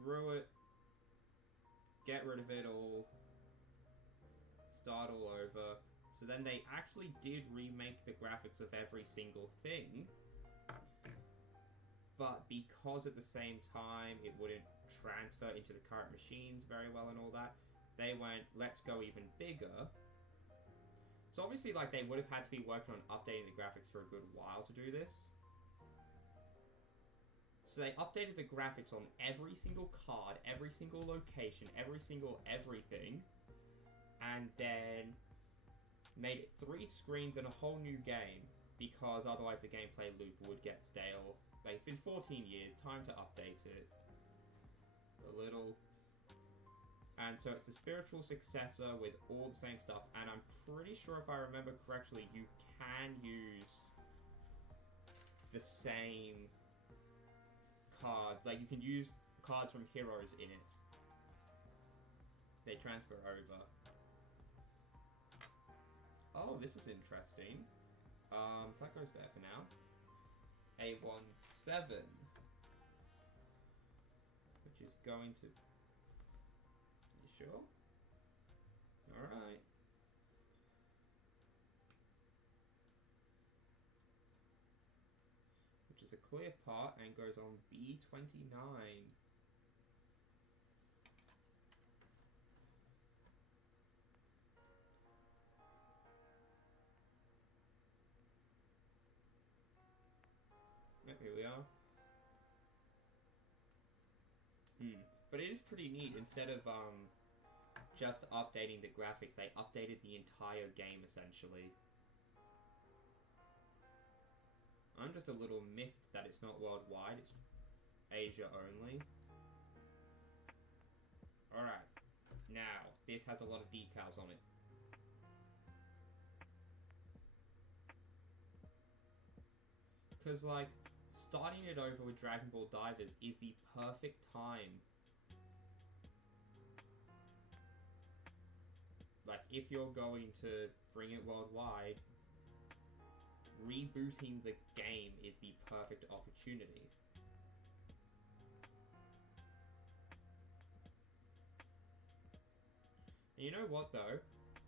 screw it, get rid of it all, start all over. So then they actually did remake the graphics of every single thing, but because at the same time it wouldn't transfer into the current machines very well and all that, they went, let's go even bigger. So obviously, like, they would have had to be working on updating the graphics for a good while to do this. So they updated the graphics on every single card, every single location, every single everything, and then made it 3 screens and a whole new game, because otherwise the gameplay loop would get stale. Like, it's been 14 years, time to update it a little. And so it's the spiritual successor with all the same stuff. And I'm pretty sure, if I remember correctly, you can use the same cards. Like, you can use cards from heroes in it. They transfer over. Oh, this is interesting. So that goes there for now. A17. Which is going to... You sure? Alright. Which is a clear part and goes on B29. Yep, here we are. But it is pretty neat. Instead of just updating the graphics, they updated the entire game essentially. I'm just a little miffed that it's not worldwide, it's Asia only. Alright, now, this has a lot of decals on it. Because, like, starting it over with Dragon Ball Divers is the perfect time. Like, if you're going to bring it worldwide, rebooting the game is the perfect opportunity. And you know what, though?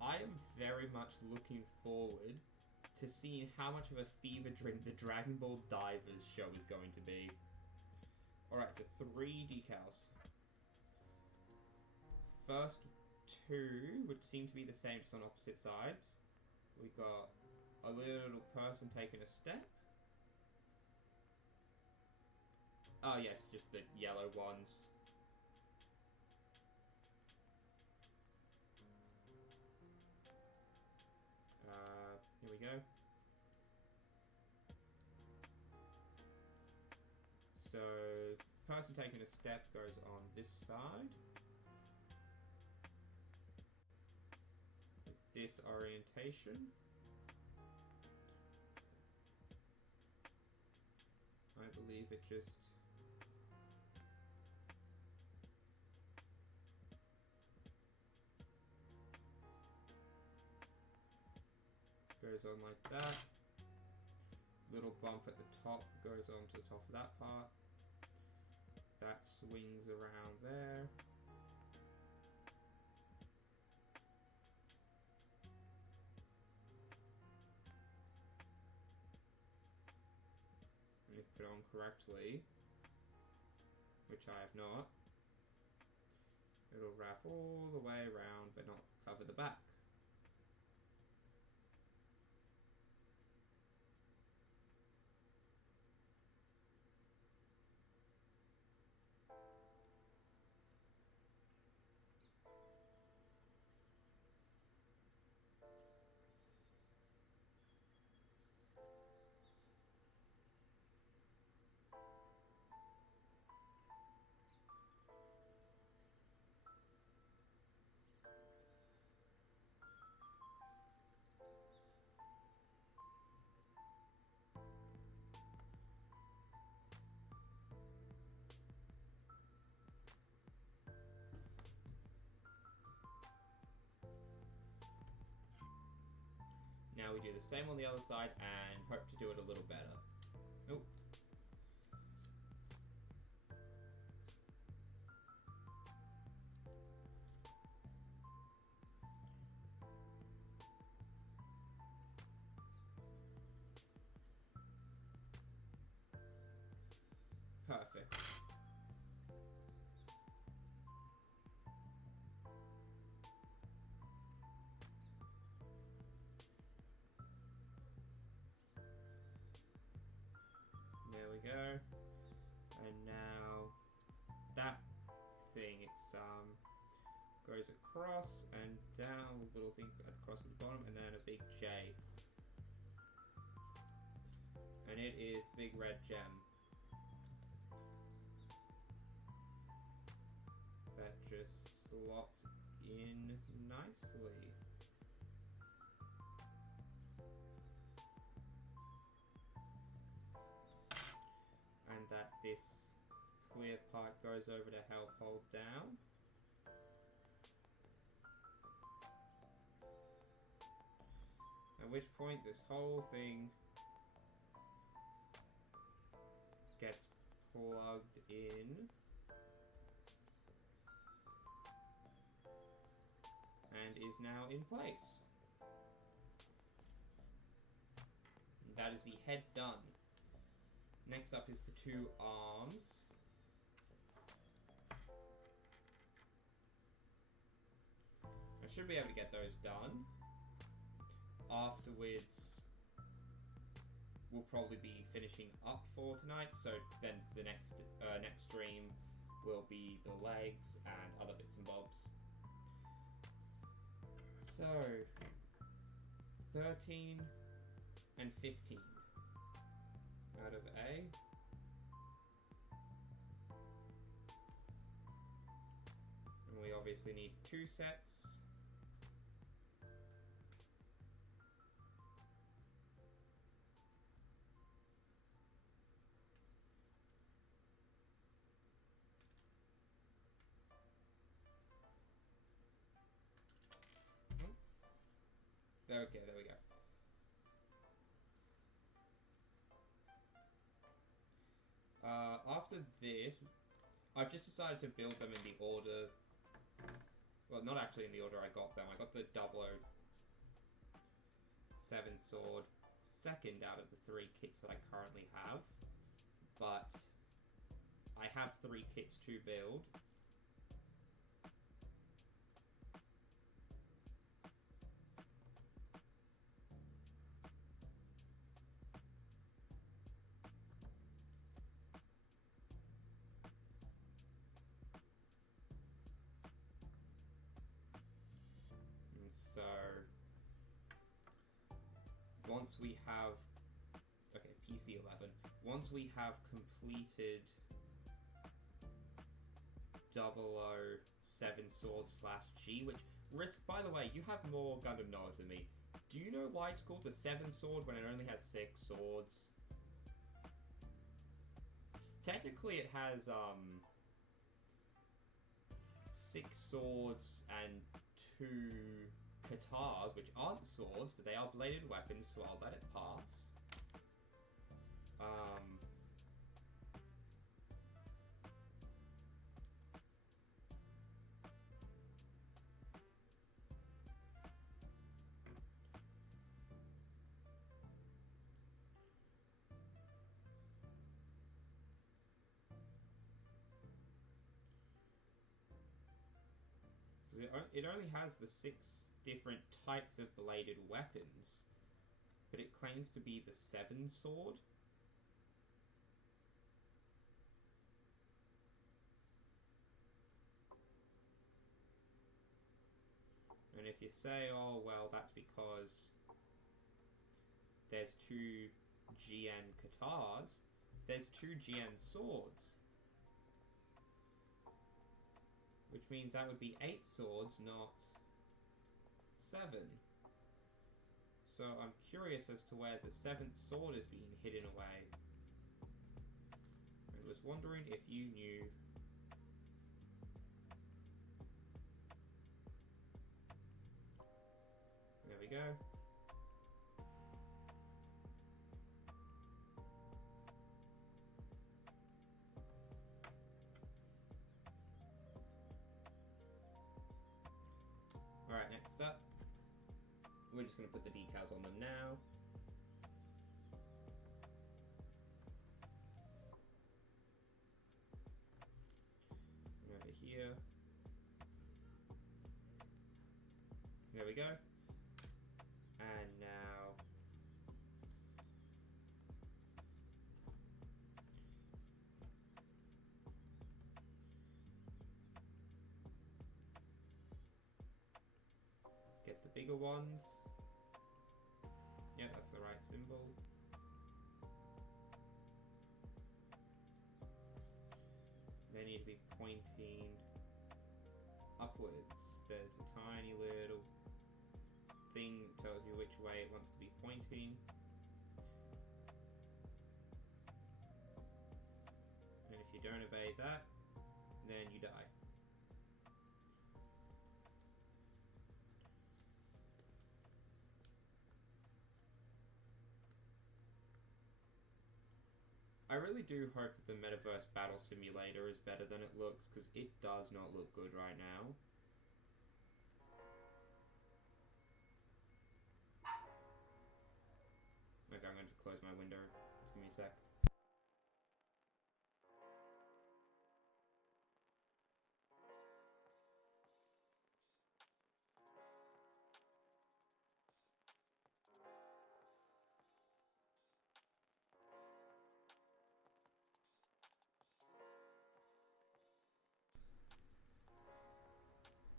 I am very much looking forward to seeing how much of a fever dream the Dragon Ball Divers show is going to be. Alright, so 3 decals. First 2, which seem to be the same, just on opposite sides. We got a little person taking a step. Oh yes, just the yellow ones. Here we go. So, person taking a step goes on this side. With this orientation. I believe it just... goes on like that. Little bump at the top goes on to the top of that part. That swings around there. And if put on correctly, which I have not, it'll wrap all the way around but not cover the back. Now we do the same on the other side and hope to do it a little better. Oh. Perfect. There we go. And now that thing, it's goes across and down, a little thing across at the bottom, and then a big J. And it is big red gem. That just slots in nicely. And that this clear part goes over to help hold down. At which point this whole thing gets plugged in. And is now in place. And that is the head done. Next up is the two arms. I should be able to get those done. Afterwards, we'll probably be finishing up for tonight. So then the next stream will be the legs and other bits and bobs. So 13 and 15 out of A. And we obviously need 2 sets. Okay, there we go. After this, I've just decided to build them in the order. Well, not actually in the order I got them. I got the 007 sword second out of the 3 kits that I currently have. But I have 3 kits to build. So, once we have, okay, PC 11, once we have completed 007 sword / G, which, Risk, by the way, you have more Gundam knowledge than me. Do you know why it's called the 7 sword when it only has 6 swords? Technically it has, 6 swords and 2 katars, which aren't swords, but they are bladed weapons, so I'll let it pass. It only has the 6 different types of bladed weapons, but it claims to be the 7 sword. And if you say, oh, well, that's because there's 2 GN katars, there's 2 GN swords. Which means that would be 8 swords, not 7. So I'm curious as to where the 7th sword is being hidden away. I was wondering if you knew. There we go. Alright, next up, we're just going to put the decals on them now. And over here. There we go. And now get the bigger ones. Yeah, that's the right symbol. They need to be pointing upwards, there's a tiny little thing that tells you which way it wants to be pointing. And if you don't obey that, then you die. I really do hope that the Metaverse Battle Simulator is better than it looks, because it does not look good right now. Okay, I'm going to close my window. Just give me a sec.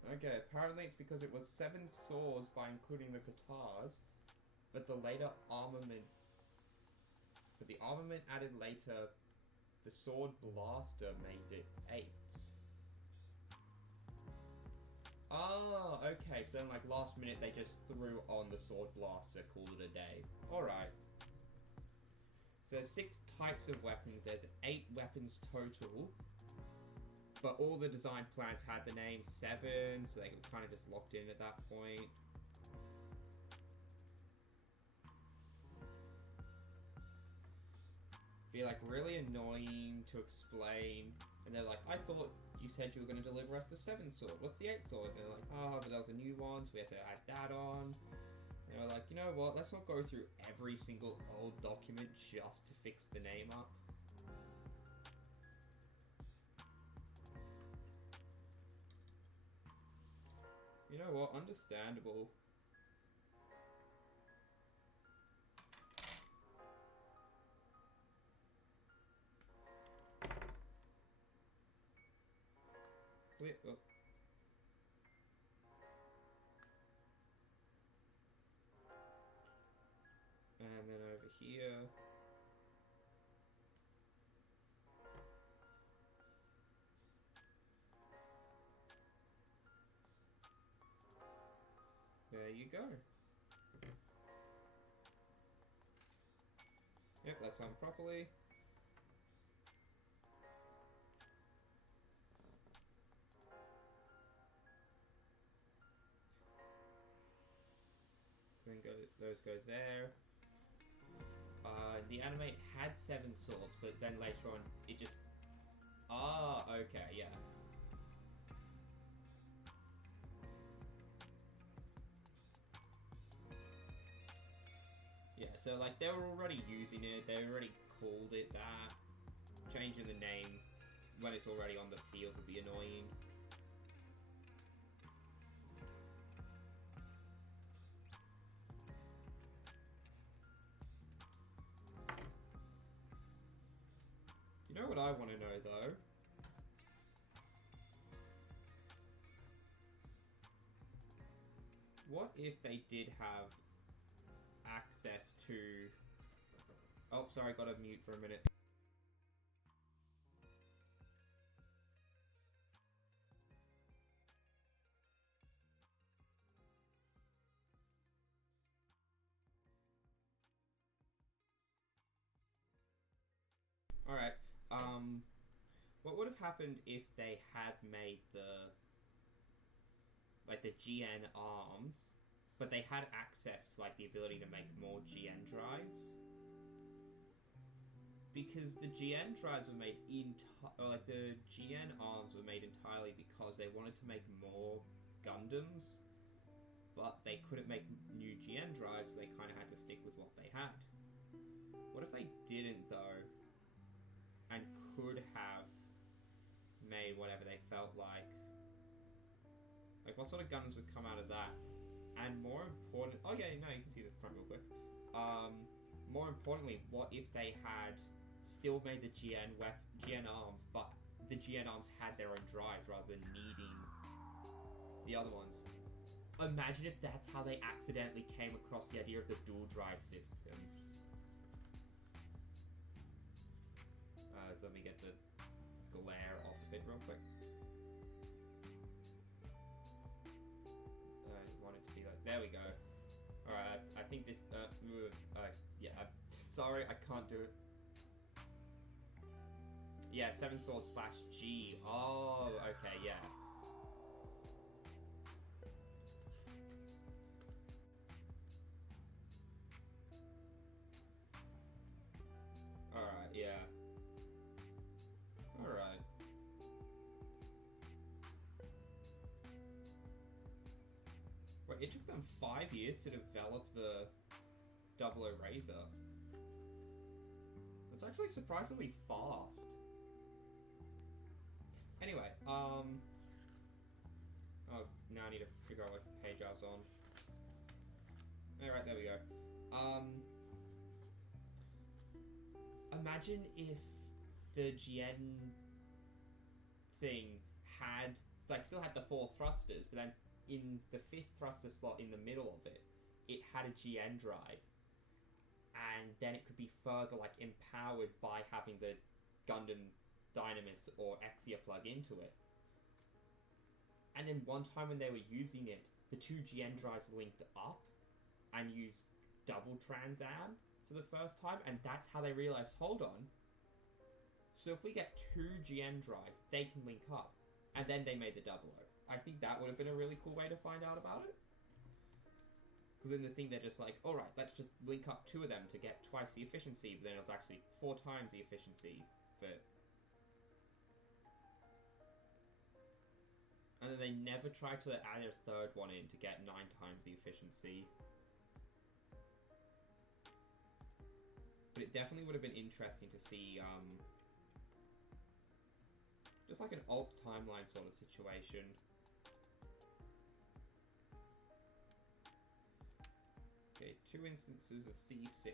Okay, apparently it's because it was 7 swords by including the guitars, but the armament added later, the sword blaster made it 8. Oh, okay, so then like last minute they just threw on the sword blaster, called it a day. Alright. So there's 6 types of weapons, there's 8 weapons total. But all the design plans had the name 7, so they were kind of just locked in at that point. Be like really annoying to explain, and they're like, I thought you said you were going to deliver us the 7 sword. What's the 8 sword? And they're like, oh, but that was a new one, so we have to add that on. And they were like, you know what? Let's not go through every single old document just to fix the name up. You know what? Understandable. Flip up. And then over here. There you go. Yep, that's hung properly. Then those go there. The anime had 7 swords, but then later on it just... Ah, okay, yeah. Yeah, so like they were already using it, they already called it that. Changing the name when it's already on the field would be annoying. You know what I want to know though? What if they did have access to... Oh, sorry, got to mute for a minute. Alright, what would have happened if they had made the GN arms, but they had access to like the ability to make more GN drives? Because the GN drives were made the GN arms were made entirely because they wanted to make more Gundams, but they couldn't make new GN drives, so they kind of had to stick with what they had. What if they didn't though, and could have made whatever they felt like? Like, what sort of guns would come out of that? And more important... Oh, yeah, no, you can see the front real quick. More importantly, what if they had still made the GN arms, but the GN arms had their own drives rather than needing the other ones? Imagine if that's how they accidentally came across the idea of the dual drive system. So let me get the glare off of it real quick. There we go. Alright, I think this, yeah, sorry, I can't do it. Yeah, 7 swords / G. Oh, okay, yeah. Alright, yeah. Alright. Wait, it took them 5 years to develop the 00 Razor. It's actually surprisingly fast. Anyway, oh, now I need to figure out what page I was on. Alright, there we go. Imagine if the GN thing had, like, still had the 4 thrusters, but then in the 5th thruster slot in the middle of it, it had a GN drive. And then it could be further, like, empowered by having the Gundam Dynamis or Exia plug into it. And then one time when they were using it, the 2 GN drives linked up and used double Trans-Am for the first time, and that's how they realized, hold on, so if we get 2 GN drives, they can link up. And then they made the 00. I think that would have been a really cool way to find out about it. Because in the thing, they're just like, alright, let's just link up 2 of them to get twice the efficiency, but then it was actually 4 times the efficiency. But... And then they never tried to add a 3rd one in to get 9 times the efficiency. But it definitely would have been interesting to see, just like an alt timeline sort of situation. Okay, 2 instances of C6.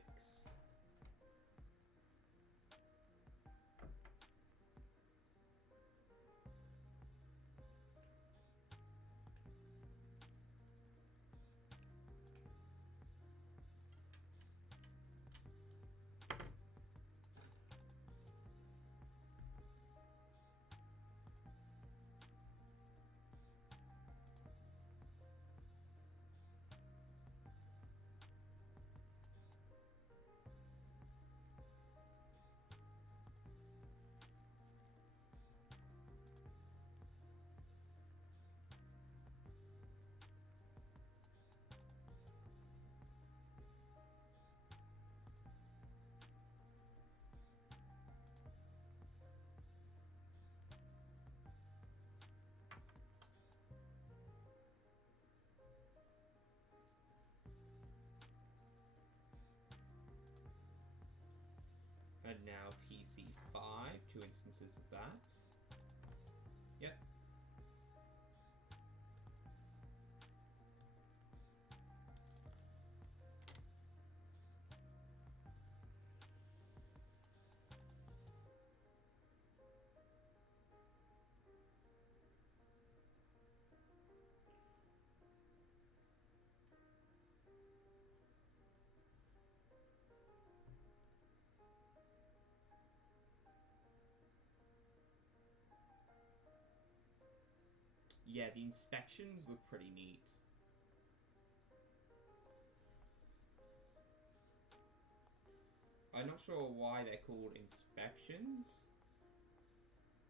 And now PC5, 2 instances of that. Yep. Yeah, the inspections look pretty neat. I'm not sure why they're called inspections,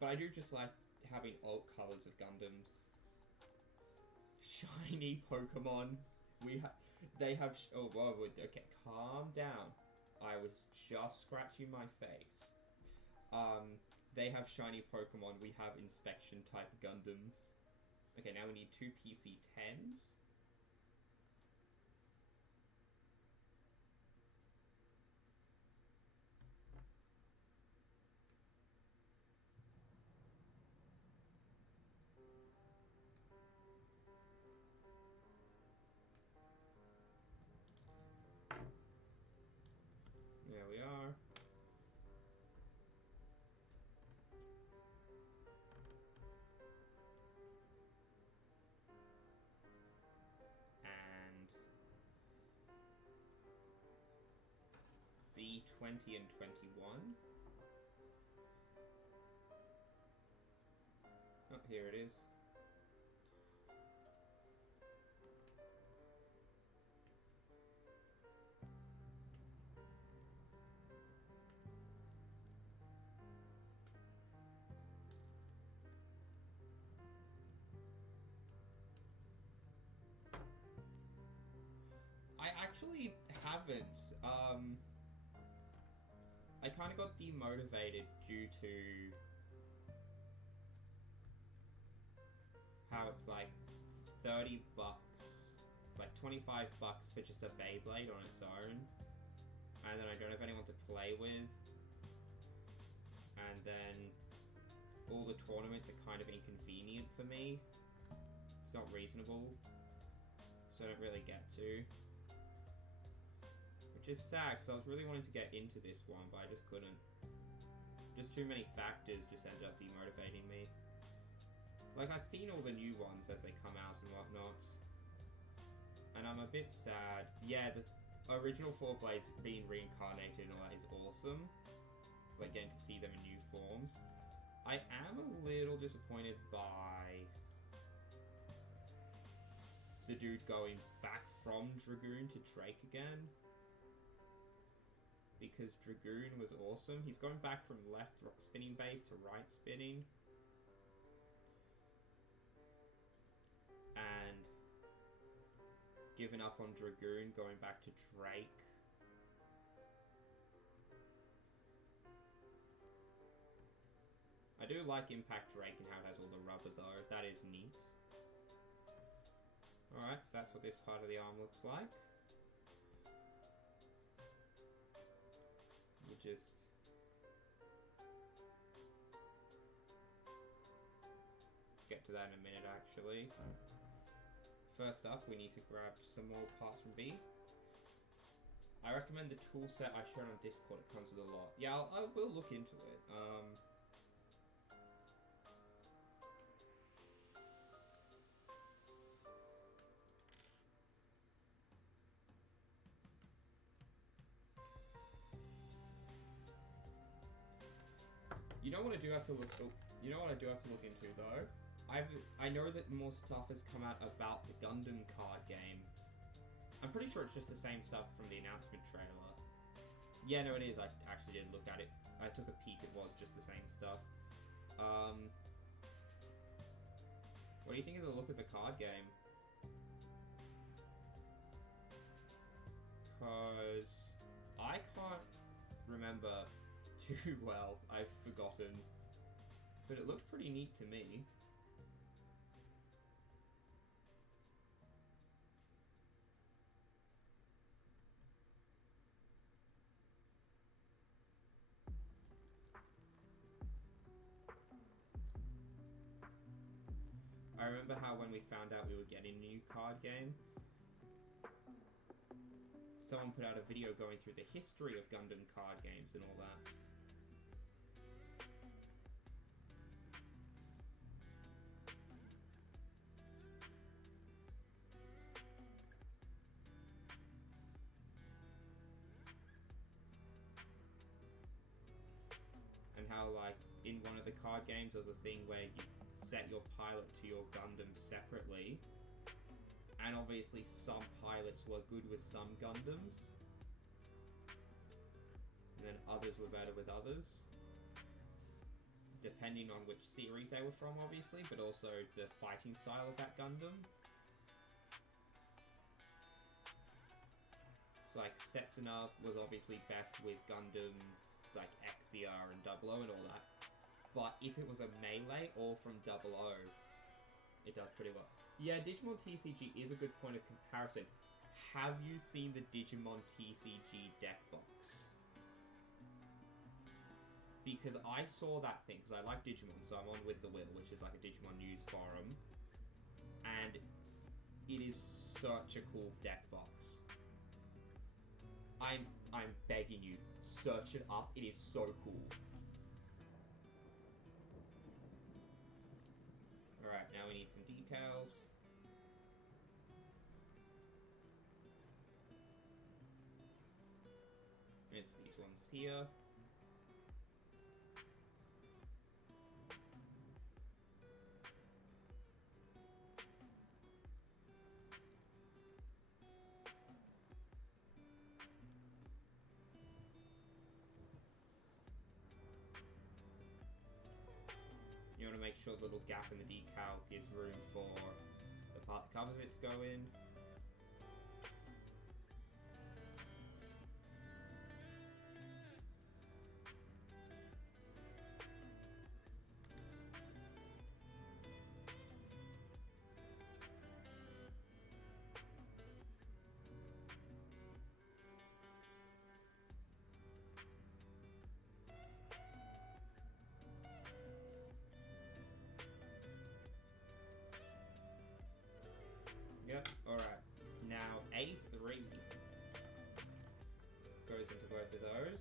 but I do just like having alt colors of Gundams. Shiny Pokemon. They have. Oh, whoa, okay, calm down. I was just scratching my face. They have shiny Pokemon. We have inspection type Gundams. Okay, now we need 2 PC10s. There we are. And B20 and 21. Oh, here it is. I actually haven't. I kind of got demotivated due to how it's like $30, like $25 for just a Beyblade on its own, and then I don't have anyone to play with, and then all the tournaments are kind of inconvenient for me. It's not reasonable, so I don't really get to. Which is sad, because I was really wanting to get into this one, but I just couldn't. Just too many factors just ended up demotivating me. Like, I've seen all the new ones as they come out and whatnot, and I'm a bit sad. Yeah, the original 4 Blades being reincarnated and all that is awesome. Like, getting to see them in new forms. I am a little disappointed by the dude going back from Dragoon to Drake again. Because Dragoon was awesome. He's going back from left spinning base to right spinning. And giving up on Dragoon, going back to Drake. I do like Impact Drake and how it has all the rubber though. That is neat. Alright, so that's what this part of the arm looks like. You just get to that in a minute actually. First up, we need to grab some more parts from B. I recommend the tool set I showed on Discord. It comes with a lot. Yeah, I will look into it. You know what I do have to look. You know what I do have to look into though. I know that more stuff has come out about the Gundam card game. I'm pretty sure it's just the same stuff from the announcement trailer. Yeah, no, it is. I actually did look at it. I took a peek. It was just the same stuff. What do you think of the look of the card game? Cause I can't remember too well. I've forgotten. But it looked pretty neat to me. I remember how when we found out we were getting a new card game, someone put out a video going through the history of Gundam card games and all that. And how, like, in one of the card games, there's a thing where you set your pilot to your Gundam separately. And obviously some pilots were good with some Gundams. And then others were better with others. Depending on which series they were from, obviously, but also the fighting style of that Gundam. So, like, Setsuna was obviously best with Gundams like XCR and 00 and all that. But if it was a melee or from 00, it does pretty well. Yeah, Digimon TCG is a good point of comparison. Have you seen the Digimon TCG deck box? Because I saw that thing, because I like Digimon, so I'm on With the Will, which is like a Digimon news forum. And it is such a cool deck box. I'm begging you, search it up, it is so cool. Alright, now we need some decals. It's these ones here. You want to make sure the little gap in the decal gives room for the part that covers it to go in. Yep, alright. Now A3 goes into both of those.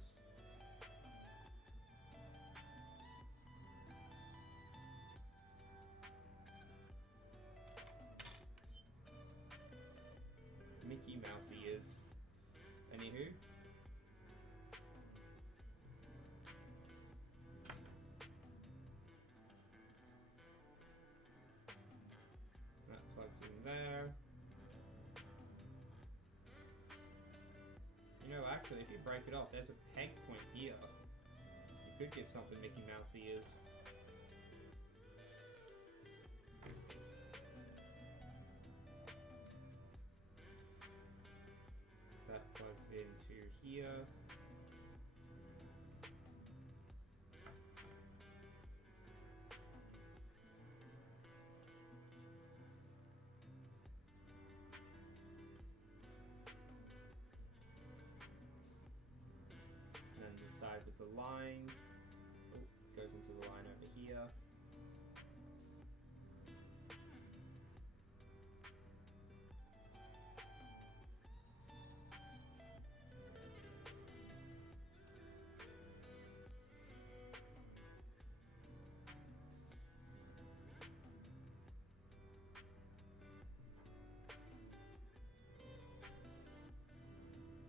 Mickey Mouse ears. Anywho. That plugs in there. You know, actually, if you break it off, there's a peg point here. You could give something Mickey Mouse ears. That plugs into here. Then the side with the line goes into the line over here.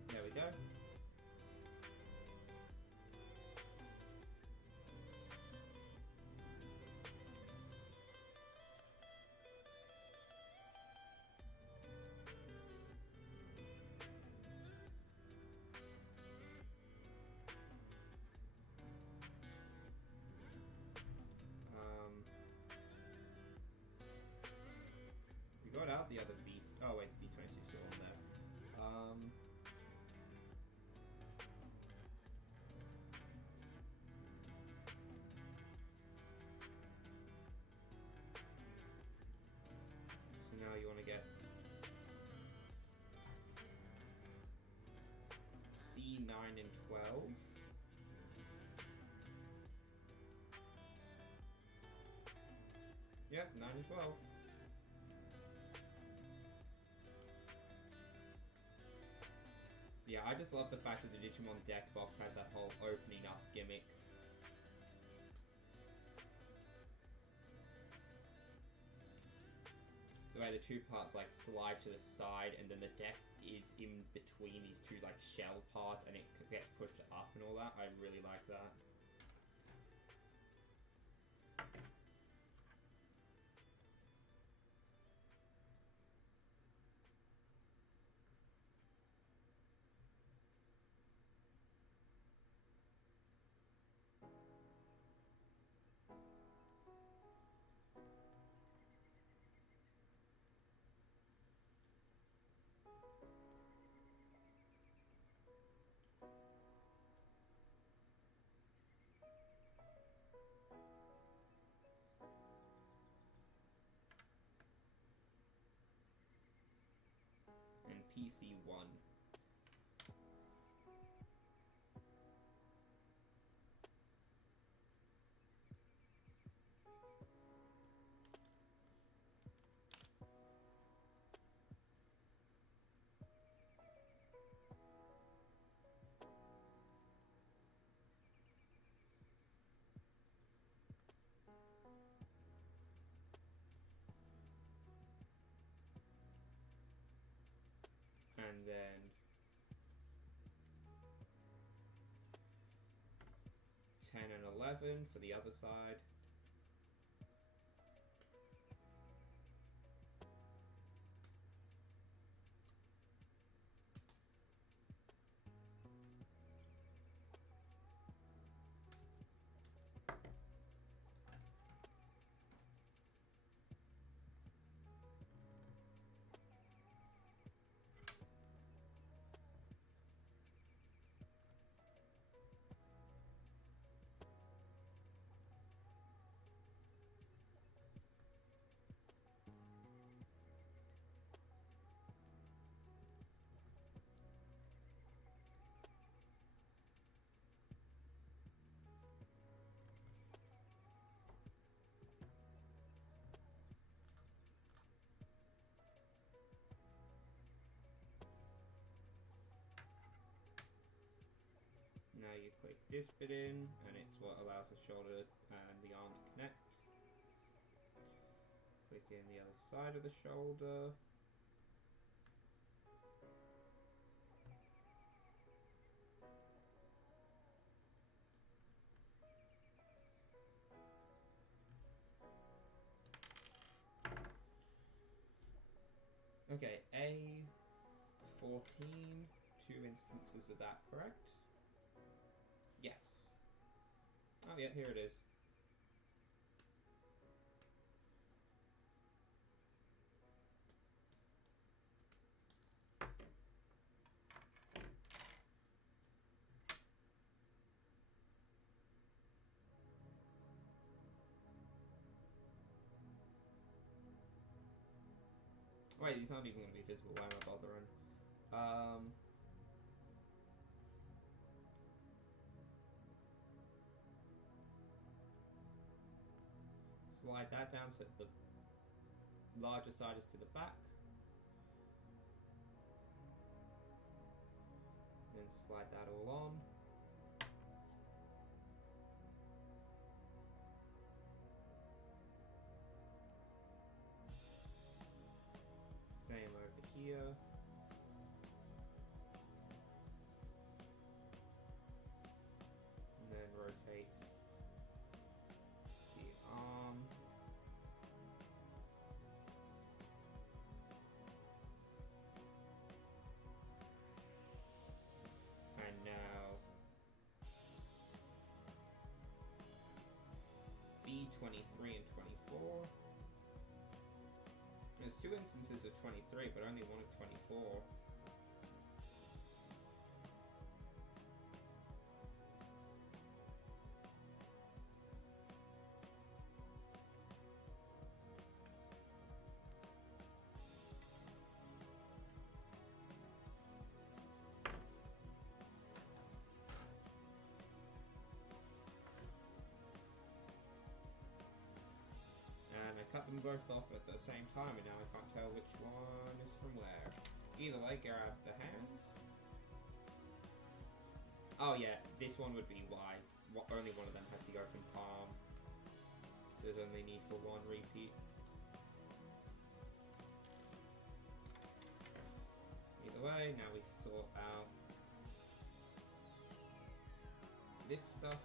There we go. We got out the other B. Oh wait, the B-22 is still on there. So now you want to get C9 and 12. Yep, 9 and 12. Yeah, I just love the fact that the Digimon deck box has that whole opening up gimmick. The way the two parts like slide to the side and then the deck is in between these two like shell parts and it gets pushed up and all that. I really like that. And PC1. And then 10 and 11 for the other side. click this bit in, and it's what allows the shoulder and the arm to connect. Click in the other side of the shoulder. Okay, A14, 2 instances of that, correct? Yes. Oh yeah, here it is. Wait, these aren't even going to be visible, why am I bothering? Slide that down so the larger side is to the back. Then slide that all on. Same over here. And then rotate the arm. And now B23 and 24. There's 2 instances of 23, but only one of 24. And I cut them both off at the same time, and now I can't tell which one is from where. Either way, grab the hands. Oh yeah, this one would be why. Only one of them has the open palm. So there's only need for 1 repeat. Either way, now we sort out this stuff.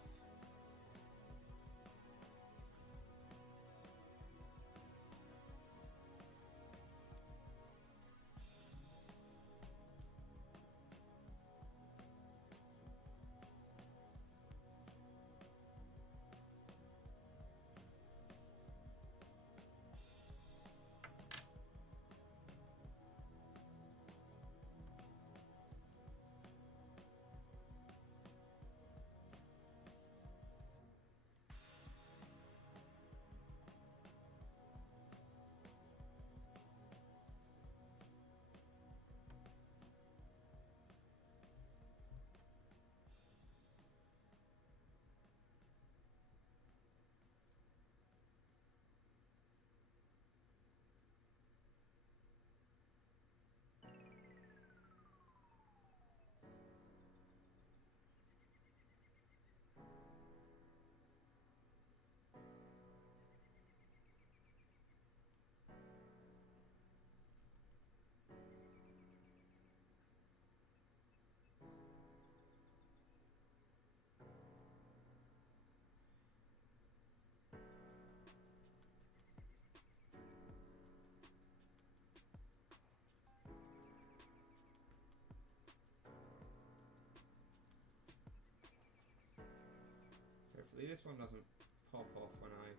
Hopefully this one doesn't pop off when I...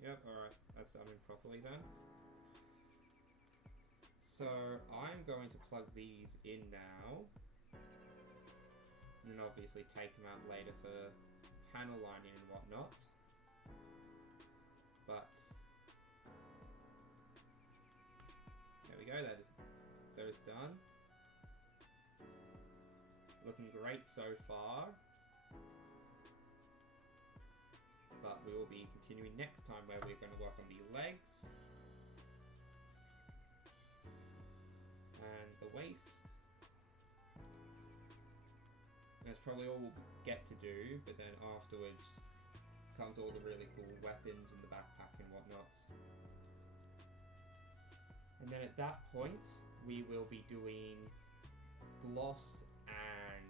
Yep, alright, that's done properly then. So I'm going to plug these in now. And obviously take them out later for panel lining and whatnot. But there we go, that is those done. Looking great so far. But we will be continuing next time where we're going to work on the legs and the waist That's probably all we'll get to do, but then afterwards comes all the really cool weapons in the backpack and whatnot. And then at that point, we will be doing gloss and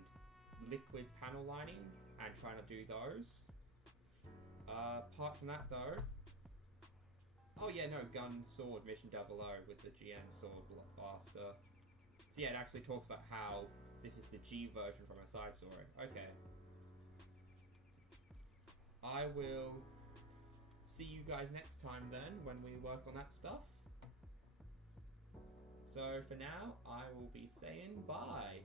liquid panel lining and trying to do those. Apart from that though, oh yeah, no, gun sword mission 00 with the GN sword blaster. So yeah, it actually talks about how this is the G version from a side story. Okay. I will see you guys next time then when we work on that stuff. So for now, I will be saying bye.